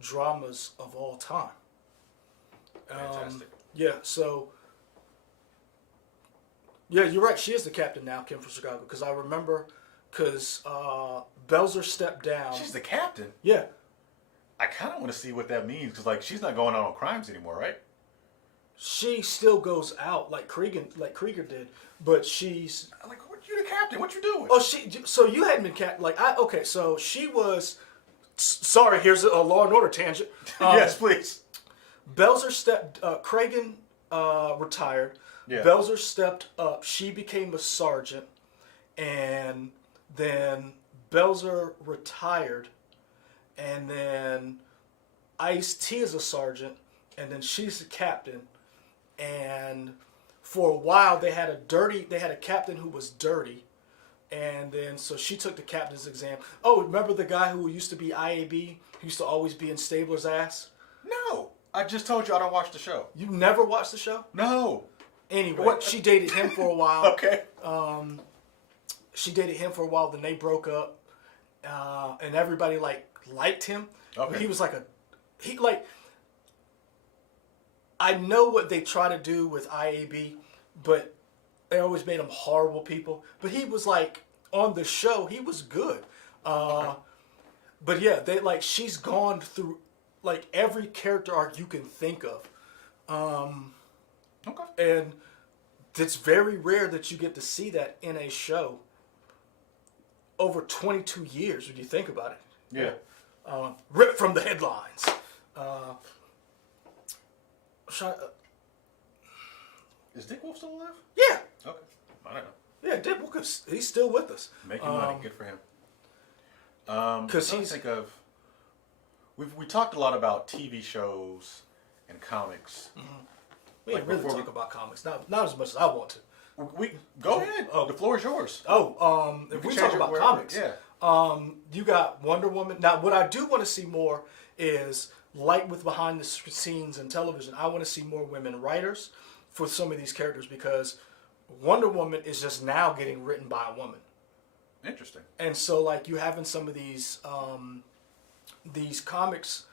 dramas of all time. Fantastic. Yeah, so. Yeah, you're right. She is the captain now, Kim from Chicago. Because I remember, because Belzer stepped down. She's the captain. Yeah, I kind of want to see what that means because like she's not going out on crimes anymore, right? she still goes out like Krieger did, but she's. I'm like, what, you the captain? What you doing? Oh, so you hadn't been okay, so she was. Sorry, here's a Law and Order tangent. Yes, please. Belzer Kragen retired. Yeah. Belzer stepped up. She became a sergeant, and then Belzer retired, and then Ice-T is a sergeant, and then she's the captain. And for a while, they had a captain who was dirty, and then so she took the captain's exam. Oh, remember the guy who used to be IAB, who used to always be in Stabler's ass? No, I just told you I don't watch the show. You never watched the show? No. Anyway, What? she dated him for a while. Okay. She dated him for a while. Then they broke up, and everybody liked him. Okay. But he was I know what they try to do with IAB, but they always made them horrible people. But he was like on the show, he was good. But yeah, they like she's gone through like every character arc you can think of, Okay. and it's very rare that you get to see that in a show. Over 22 years, when you think about it, Yeah. ripped from the headlines. Is Dick Wolf still alive? Yeah, Okay. I don't know. yeah, Dick Wilkins, he's still with us. Making money. Good for him. 'Cause I'm he's- think of. We talked a lot about TV shows and comics. We Like didn't really before talk we- about comics, not as much as I want to. We go ahead. Oh. The floor is yours. Oh, if You we can talk change it about wherever. comics, Yeah. you got Wonder Woman. Now, what I do want to see more is, like with behind the scenes in television, I want to see more women writers for some of these characters, because Wonder Woman is just now getting written by a woman. Interesting. And so, like, you having some of these comics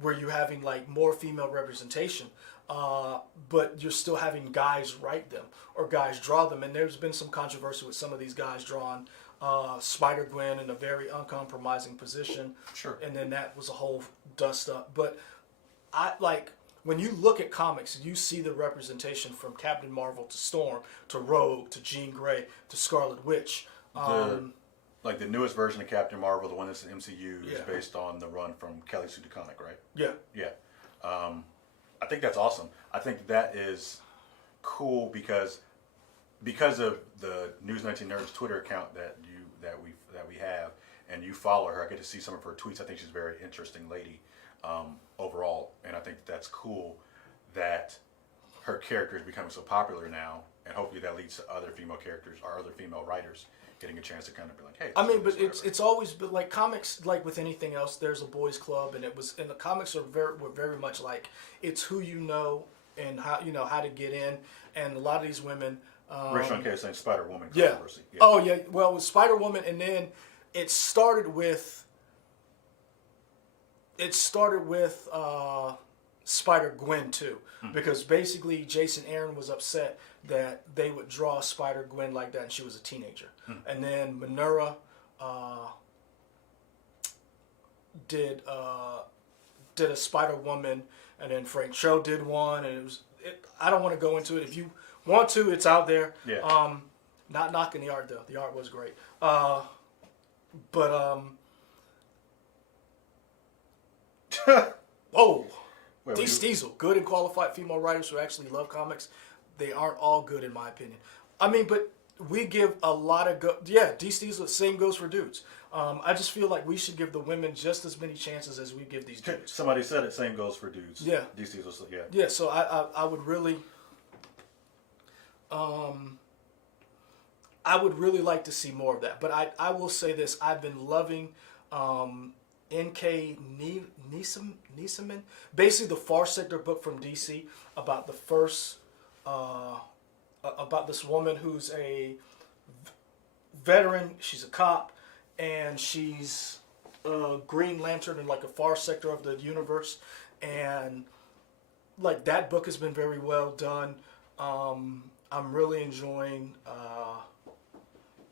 where you're having like more female representation, but you're still having guys write them or guys draw them. And there's been some controversy with some of these guys drawing Spider Gwen in a very uncompromising position. Sure. And then that was a whole dust up. But I like when you look at comics, you see the representation from Captain Marvel to Storm to Rogue to Jean Grey to Scarlet Witch. Like the newest version of Captain Marvel, the one that's in MCU, is Yeah. based on the run from Kelly Sue DeConnick, right? Yeah. Yeah. I think that's awesome. I think that is cool because of the News 19 Nerds Twitter account that we have, and you follow her. I get to see some of her tweets. I think she's a very interesting lady overall, and I think that's cool that her character is becoming so popular now, and hopefully that leads to other female characters or other female writers getting a chance to kind of be like, hey. I let's mean, do but this, it's always been like comics, like with anything else. There's a boys' club, and the comics were very much like it's who you know and how to get in. And a lot of these women, Rich on K is saying Spider Woman yeah. controversy. Yeah. Oh yeah, well, with Spider Woman, and then it started with Spider Gwen too, because basically Jason Aaron was upset that they would draw Spider Gwen like that, and she was a teenager. And then Manura did a Spider Woman, and then Frank Cho did one, and I don't want to go into it. If you want to, it's out there. Yeah. Not knocking the art though. The art was great. Oh, Wait, Dee you- Steezel, good and qualified female writers who actually love comics. They aren't all good in my opinion. I mean, but we give a lot of Dee Steezel. Same goes for dudes. I just feel like we should give the women just as many chances as we give these dudes. Somebody said it. Same goes for dudes. Yeah. DC was yeah. Yeah, so I would really, I would really like to see more of that. But I will say this: I've been loving N.K. Neeseman, basically the Far Sector book from DC about the first, about this woman who's a veteran. She's a cop, and she's a Green Lantern in like a far sector of the universe, and like that book has been very well done. I'm really enjoying.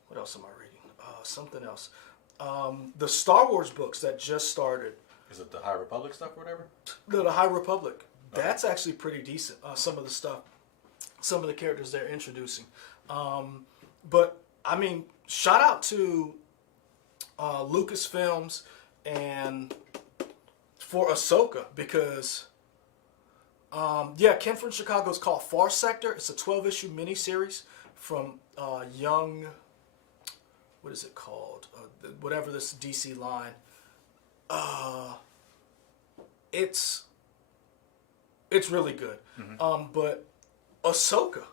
What else am I reading? Something else. The Star Wars books that just started. Is it the High Republic stuff or whatever? The High Republic. That's actually pretty decent. Some of the stuff, some of the characters they're introducing. But I mean, shout out to Lucasfilms and for Ahsoka, because Ken from Chicago is called Far Sector. It's a 12-issue miniseries from Young. What is it called? Whatever this DC line. It's really good. But Ahsoka,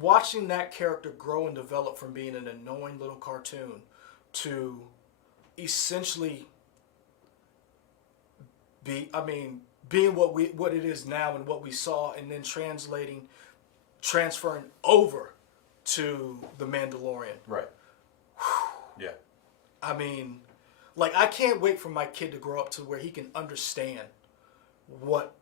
watching that character grow and develop from being an annoying little cartoon to essentially being what it is now and what we saw, and then transferring over to the Mandalorian. Right. Yeah. I mean, like, I can't wait for my kid to grow up to where he can understand what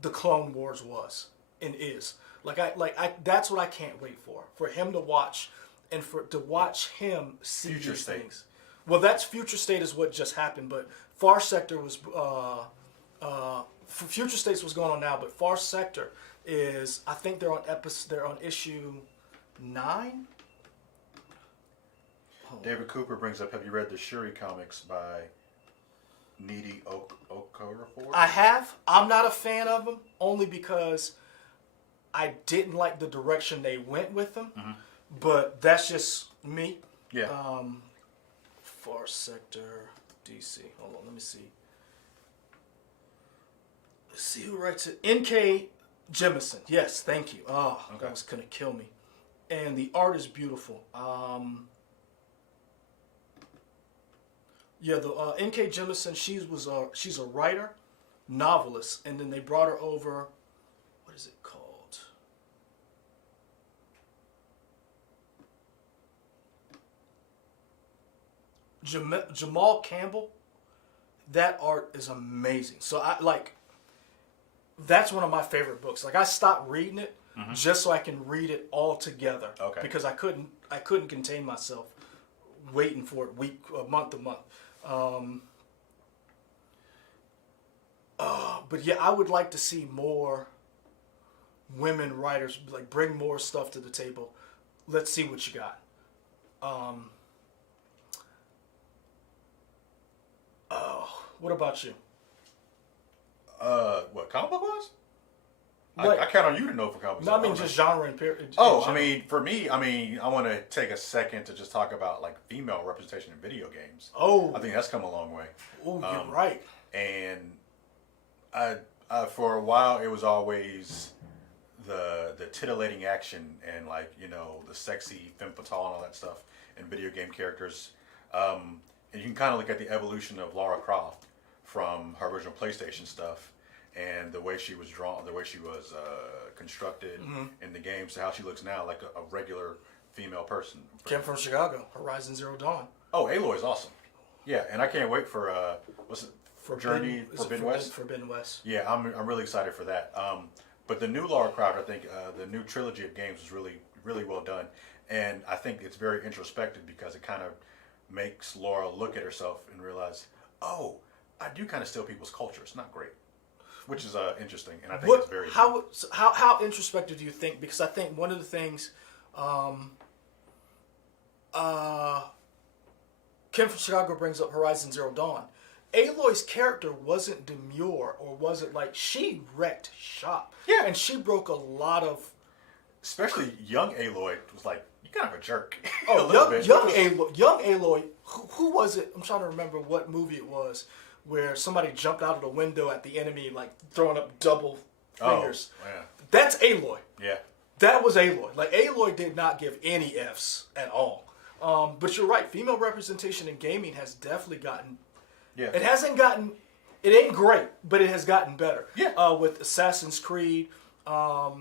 the Clone Wars was and is. That's what I can't wait for him to watch, and to watch him see Future these State. things. Well, that's Future State is what just happened, but Far Sector was Future States was going on now, but Far Sector is, I think they're on issue 9. David Cooper brings up, have you read the Shuri comics by Needy Okorafor? I have. I'm not a fan of them only because I didn't like the direction they went with them. But that's just me. Yeah. Far Sector, DC. Hold on, let me see. Let's see who writes it. N.K. Jemisin. Yes, thank you. Oh, Okay. that was gonna kill me. And the art is beautiful. Yeah, the N.K. Jemisin. She's a writer, novelist, and then they brought her over. What is it called? Jamal Campbell. That art is amazing. So that's one of my favorite books. Like I stopped reading it just so I can read it all together. Okay. Because I couldn't contain myself waiting for it month to month. But yeah, I would like to see more women writers like bring more stuff to the table. Let's see what you got. What about you? What, comic book wise? What? I count on you to know for comic books. No, I mean don't just know. genre and period. Oh, I mean, for me, I want to take a second to just talk about like female representation in video games. Oh, I think that's come a long way. oh, you're right. And for a while, it was always the titillating action and like the sexy femme fatale and all that stuff in video game characters. And you can kind of look at the evolution of Lara Croft from her original PlayStation stuff and the way she was drawn, the way she was constructed in the game, to how she looks now, like a regular female person. Kim from Chicago, Horizon Zero Dawn. Oh, Aloy is awesome. Yeah, and I can't wait for what's it? Journey Forbidden West. Forbidden West. Yeah, I'm really excited for that. But the new Lara Croft, I think the new trilogy of games is really well done, and I think it's very introspective because it kind of makes Laura look at herself and realize, oh, I do kind of steal people's culture. It's not great, which is interesting, and I think it's very how introspective do you think? Because I think one of the things, Kim from Chicago brings up Horizon Zero Dawn. Aloy's character wasn't demure, or wasn't like, she wrecked shop. Yeah. And she broke a lot of. especially young Aloy was like, you kind of a jerk. Oh, a little bit. young Aloy. Who was it? I'm trying to remember what movie it was, where somebody jumped out of the window at the enemy, like throwing up double fingers. Oh, yeah. That's Aloy. Yeah. That was Aloy. Like, Aloy did not give any Fs at all. But you're right. Female representation in gaming has definitely gotten. Yeah. It hasn't gotten. It ain't great, but it has gotten better. Yeah. With Assassin's Creed. I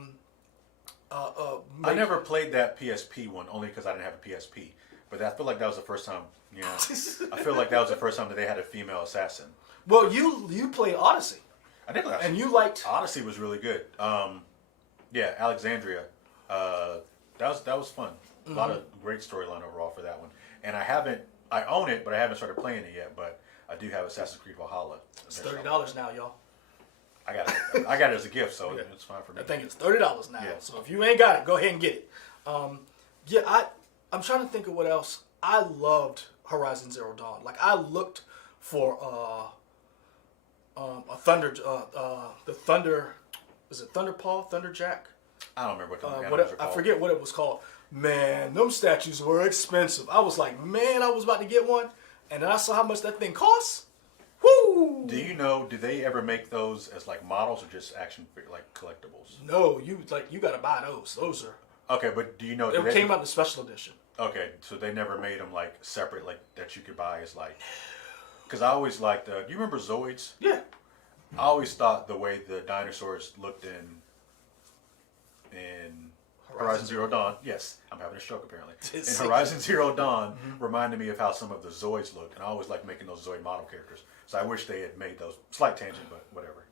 never played that PSP one only because I didn't have a PSP. But I feel like that was the first time. I feel like that was the first time that they had a female assassin. Well, you played Odyssey, I did play Odyssey. and you liked. Odyssey was really good. Yeah, Alexandria. That was fun. A lot of great storyline overall for that one. And I own it, but I haven't started playing it yet. But I do have Assassin's Creed Valhalla. It's $30 now, y'all. I got it as a gift, so Yeah. it's fine for me. I think it's $30 now. Yeah. So if you ain't got it, go ahead and get it. I'm trying to think of what else. I loved Horizon Zero Dawn. Like, I looked for a Thunder, the Thunder, is it Thunderpaw, Thunderjack? I don't remember what the animals are I called. forget what it was called. Man, them statues were expensive. I was like, man, I was about to get one, and then I saw how much that thing costs. Woo! Do you know? Do they ever make those as like models or just action like collectibles? No, you gotta buy those. Those are. Okay, but do you know? It came out in the special edition. Okay, so they never made them like separate, like that you could buy as like. Because I always liked. Do you remember Zoids? Yeah. I always thought the way the dinosaurs looked in Horizon Zero Dawn. Yes, I'm having a stroke apparently. In Horizon Zero Dawn, reminded me of how some of the Zoids looked, and I always liked making those Zoid model characters. So I wish they had made those. Slight tangent, but whatever.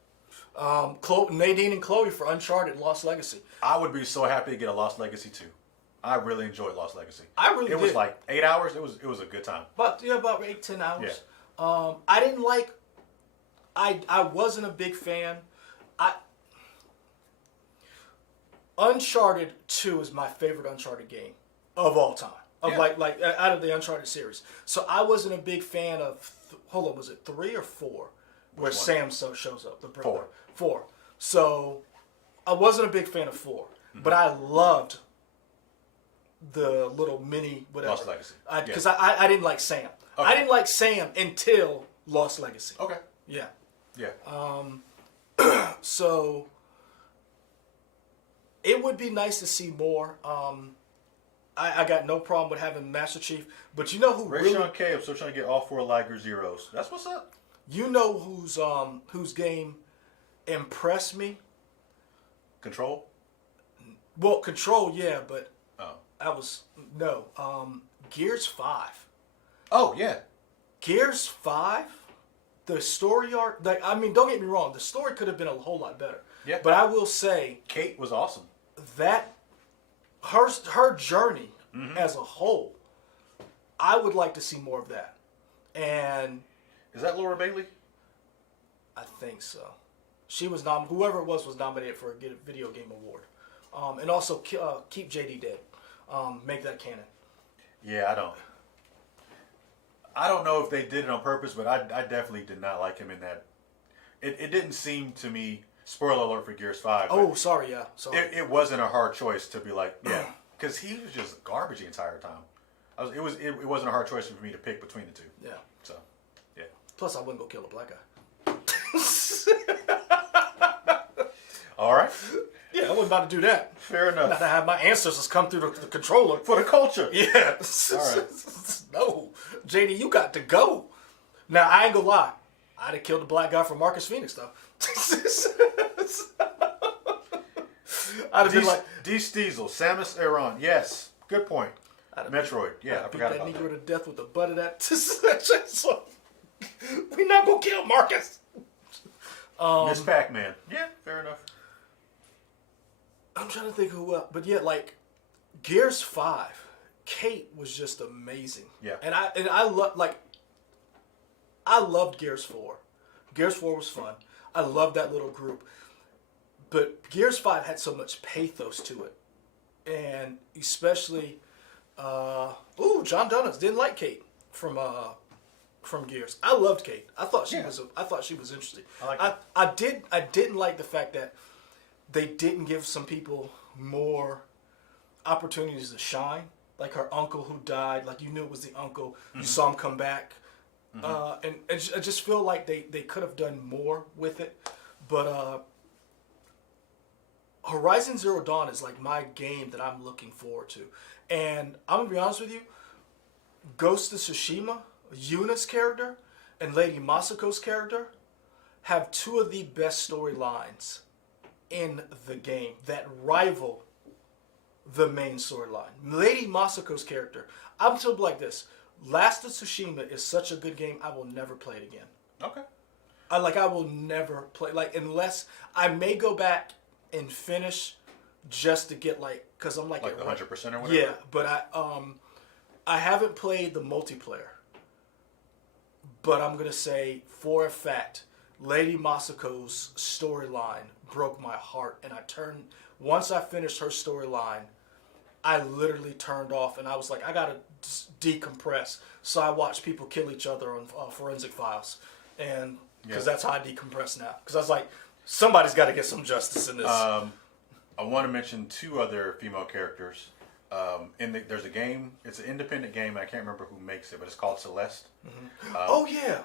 Nadine and Chloe for Uncharted Lost Legacy. I would be so happy to get a Lost Legacy too. I really enjoyed Lost Legacy. I really It was did. like 8 hours. It was a good time. About 8-10 hours. I didn't like. I wasn't a big fan. Uncharted 2 is my favorite Uncharted game of all time. Yeah. Like out of the Uncharted series. So I wasn't a big fan of. Hold on, was it 3 or 4? Where Which Sam one? shows up, the brother. 4. 4. So I wasn't a big fan of 4, but I loved the little mini whatever. Lost Legacy. Because I didn't like Sam. Okay. I didn't like Sam until Lost Legacy. Okay. Yeah. Yeah. So it would be nice to see more. I got no problem with having Master Chief, but you know who Ray really, Sean K. I'm still trying to get all 4 Liger Zeros. That's what's up. you know whose game impressed me? Control. Well, Control, yeah, but Oh. Gears 5. Oh yeah. Gears 5, the story arc, like, I mean, don't get me wrong, the story could have been a whole lot better. Yeah. But I will say Kate was awesome. that her journey as a whole, I would like to see more of that. And Is that Laura Bailey? I think so. She was whoever it was nominated for a video game award. And also keep JD dead. Make that canon. Yeah, I don't know if they did it on purpose, but I definitely did not like him in that. It didn't seem to me. Spoiler alert for Gears 5. but Oh, sorry, yeah, sorry. it wasn't a hard choice to be like, yeah, because he was just garbage the entire time. It wasn't a hard choice for me to pick between the two. Yeah. So, yeah. Plus, I wouldn't go kill a black guy. All right. Yeah, I wasn't about to do that. Fair Not enough. to have my ancestors come through the controller. For the culture. Yeah. All right. No. JD, you got to go. Now, I ain't gonna lie. I'd have killed the black guy for Marcus Phoenix, though. I'd have been like, D. Diesel, Samus Aran. Yes. Good point. I'd have Metroid. Yeah, I beat forgot that about Negro that. to death with the butt of that. So, we not gonna kill Marcus. Miss Pac-Man. Yeah, fair enough. I'm trying to think who else, but yeah, like Gears 5, Kate was just amazing. Yeah. And I loved Gears 4. Gears 4 was fun. I loved that little group. But Gears 5 had so much pathos to it. And especially John Donuts didn't like Kate from Gears. I loved Kate. I thought she was interesting. I like her. I didn't like the fact that they didn't give some people more opportunities to shine. Like her uncle who died, like you knew it was the uncle. You saw him come back. And I just feel like they could have done more with it. But Horizon Zero Dawn is like my game that I'm looking forward to. And I'm going to be honest with you, Ghost of Tsushima, Yuna's character, and Lady Masako's character have two of the best storylines in the game that rival the main storyline. Lady Masako's character, I'm told like this, Last of Tsushima is such a good game, I will never play it again. Okay. I will never play, unless I may go back and finish just to get because I'm Like the 100% or whatever? yeah, but I haven't played the multiplayer. But I'm gonna say for a fact, Lady Masako's storyline broke my heart, and once I finished her storyline, I literally turned off, and I was like, I gotta decompress. So I watched people kill each other on Forensic Files, and because that's how I decompress now. Because I was like, somebody's got to get some justice in this. I want to mention 2 other female characters. There's a game. It's an independent game. I can't remember who makes it, but it's called Celeste. Oh yeah.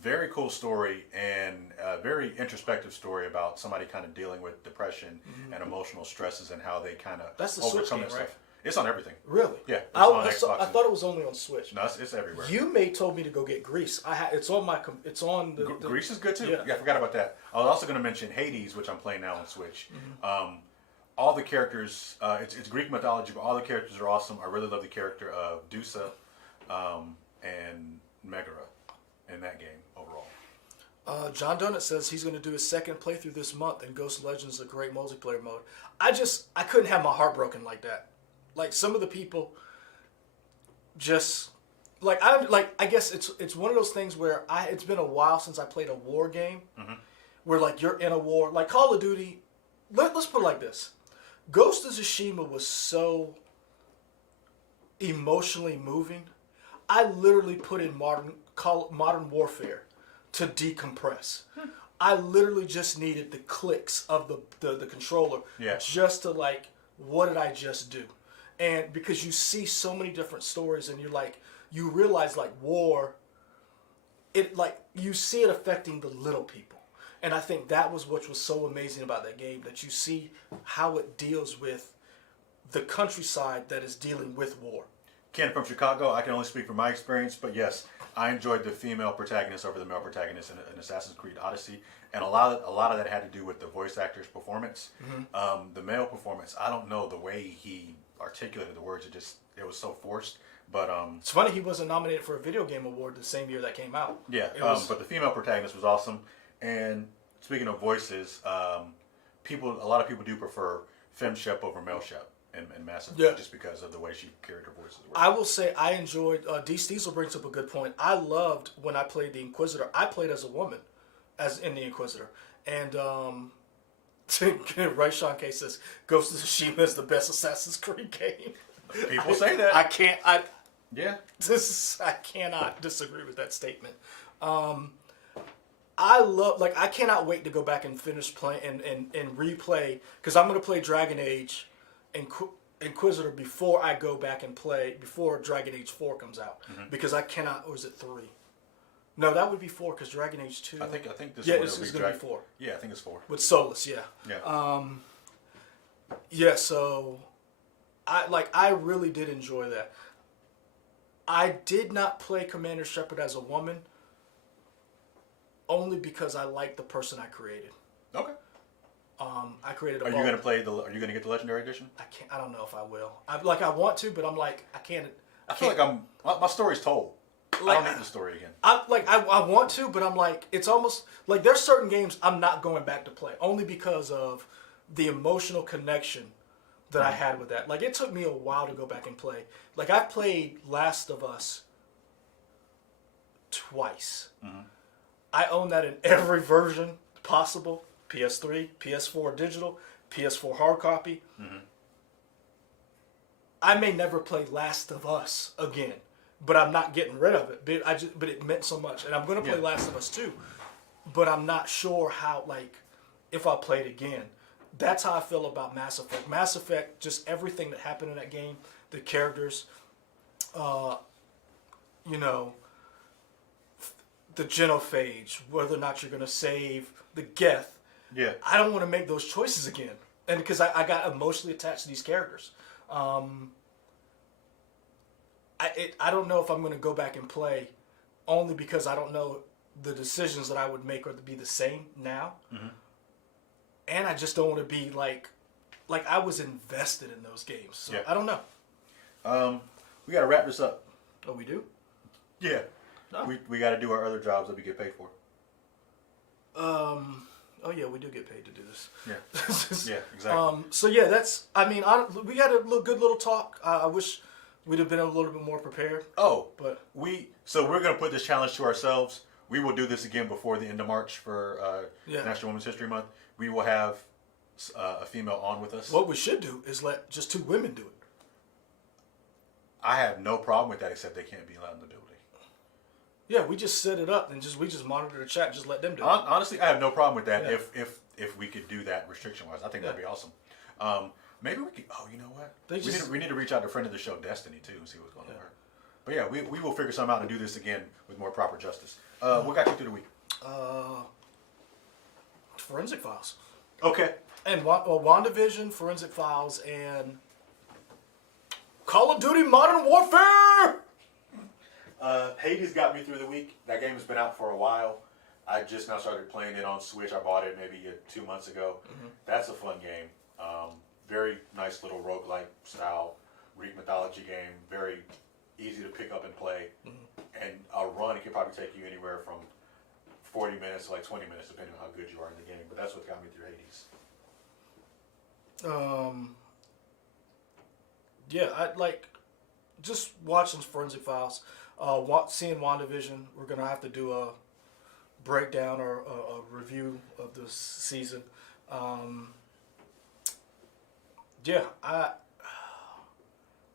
Very cool story and a very introspective story about somebody kind of dealing with depression and emotional stresses and how they kind of That's the Switch overcome game, that right? stuff. It's on everything. Really? Yeah, it's I on Xbox I thought it was only on Switch. No, it's everywhere. You told me to go get Grease. It's on the Greece is good too. Yeah. Yeah, I forgot about that. I was also going to mention Hades, which I'm playing now on Switch. All the characters, it's Greek mythology, but all the characters are awesome. I really love the character of Dusa and Megara in that game overall. John Dunnett says he's going to do his second playthrough this month, and Ghost Legends is a great multiplayer mode. I couldn't have my heart broken like that. Like some of the people, just I guess it's one of those things where it's been a while since I played a war game, where like you're in a war, like Call of Duty. Let's put it like this: Ghost of Tsushima was so emotionally moving. I literally put in Modern Warfare to decompress. I literally just needed the clicks of the controller just to like, what did I just do? And because you see so many different stories and you realize like war, you see it affecting the little people. And I think that was what was so amazing about that game, that you see how it deals with the countryside that is dealing with war. Ken from Chicago, I can only speak from my experience, but yes, I enjoyed the female protagonist over the male protagonist in Assassin's Creed Odyssey, and a lot of that had to do with the voice actor's performance. The male performance, I don't know, the way he articulated the words, it was so forced. But it's funny he wasn't nominated for a video game award the same year that came out. Yeah, but the female protagonist was awesome. And speaking of voices, a lot of people do prefer Fem Shep over Mel Shep in Mass Effect, just because of the way she carried her voice. I will say I enjoyed. D. Stiesel brings up a good point. I loved when I played the Inquisitor. I played as a woman, as in the Inquisitor, and right. Sean K says Ghost of Tsushima is the best Assassin's Creed game. People say that. I can't. Yeah. I cannot disagree with that statement. I cannot wait to go back and finish playing and replay, because I'm going to play Dragon Age Inquisitor before I go back and play, before Dragon Age 4 comes out. Because I cannot, or is it 3? No, that would be 4, because Dragon Age 2. I think this one will is be going to be 4. Yeah, I think it's 4. With Solus, yeah. Yeah. So I really did enjoy that. I did not play Commander Shepard as a woman, only because I like the person I created. Okay. I created a. Are you going to play Are you going to get the Legendary Edition? I can't. I don't know if I will. I want to, but I'm like, I can't. I feel like my story's told. I don't need the story again. I want to, but I'm like, it's almost like there's certain games I'm not going back to play, only because of the emotional connection that I had with that. Like, it took me a while to go back and play. Like, I played Last of Us twice. I own that in every version possible. PS3, PS4 digital, PS4 hard copy. I may never play Last of Us again, but I'm not getting rid of it. But it meant so much. And I'm going to play Last of Us 2, but I'm not sure how, like, if I'll play it again. That's how I feel about Mass Effect. Mass Effect, just everything that happened in that game, the characters, the genophage, whether or not you're going to save the Geth. Yeah. I don't want to make those choices again. And because I got emotionally attached to these characters. I don't know if I'm going to go back and play, only because I don't know the decisions that I would make are to be the same now. And I just don't want to be like I was invested in those games. So I don't know. We got to wrap this up. Oh, we do? Yeah. No. We got to do our other jobs that we get paid for. Oh yeah, we do get paid to do this. Yeah. Yeah, exactly. So yeah, we had a good little talk. I wish we'd have been a little bit more prepared. Oh, but so we're gonna put this challenge to ourselves. We will do this again before the end of March for National Women's History Month. We will have a female on with us. What we should do is let just 2 women do it. I have no problem with that, except they can't be allowed in the building. Yeah, we just set it up and we just monitor the chat, and just let them do it. Honestly, I have no problem with that. Yeah. If we could do that restriction wise, I think that'd be awesome. Maybe we could. Oh, you know what? We need to reach out to friend of the show, Destiny, too, and see what's going on with her. But yeah, we will figure something out and do this again with more proper justice. What got you through the week? Forensic Files. Okay. And WandaVision, Forensic Files, and Call of Duty Modern Warfare. Hades got me through the week. That game has been out for a while. I just now started playing it on Switch. I bought it maybe 2 months ago. That's a fun game. Very nice little roguelike style Greek mythology game. Very easy to pick up and play. And a run, it could probably take you anywhere from 40 minutes to like 20 minutes, depending on how good you are in the game. But that's what got me through Hades. Yeah, I like just watching Forensic Files, seeing WandaVision. We're gonna have to do a breakdown or a review of this season. Yeah,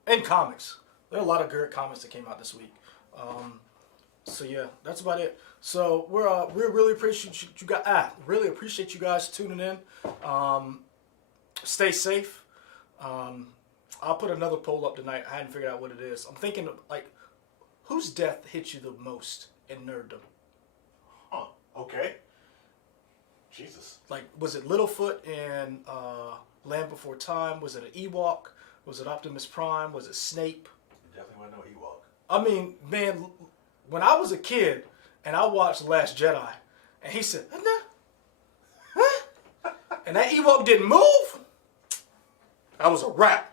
and comics. There are a lot of great comics that came out this week. So yeah, that's about it. So we really appreciate you guys. Really appreciate you guys tuning in. Stay safe. I'll put another poll up tonight. I hadn't figured out what it is. I'm thinking like, whose death hit you the most in nerddom? Huh. Okay. Jesus. Like, was it Littlefoot in Land Before Time? Was it an Ewok? Was it Optimus Prime? Was it Snape? Definitely want to know Ewok. I mean, man, when I was a kid and I watched Last Jedi, and he said, huh? And that Ewok didn't move, that was a wrap.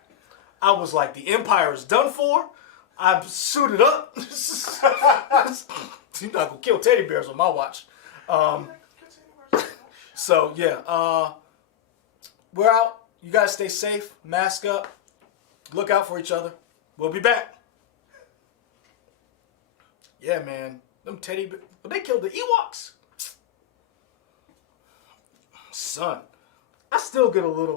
I was like, the Empire is done for. I'm suited up. You're not gonna kill teddy bears on my watch. So yeah, we're out. You guys stay safe. Mask up. Look out for each other. We'll be back. Yeah, man. Them teddy bears. They killed the Ewoks. Son, I still get a little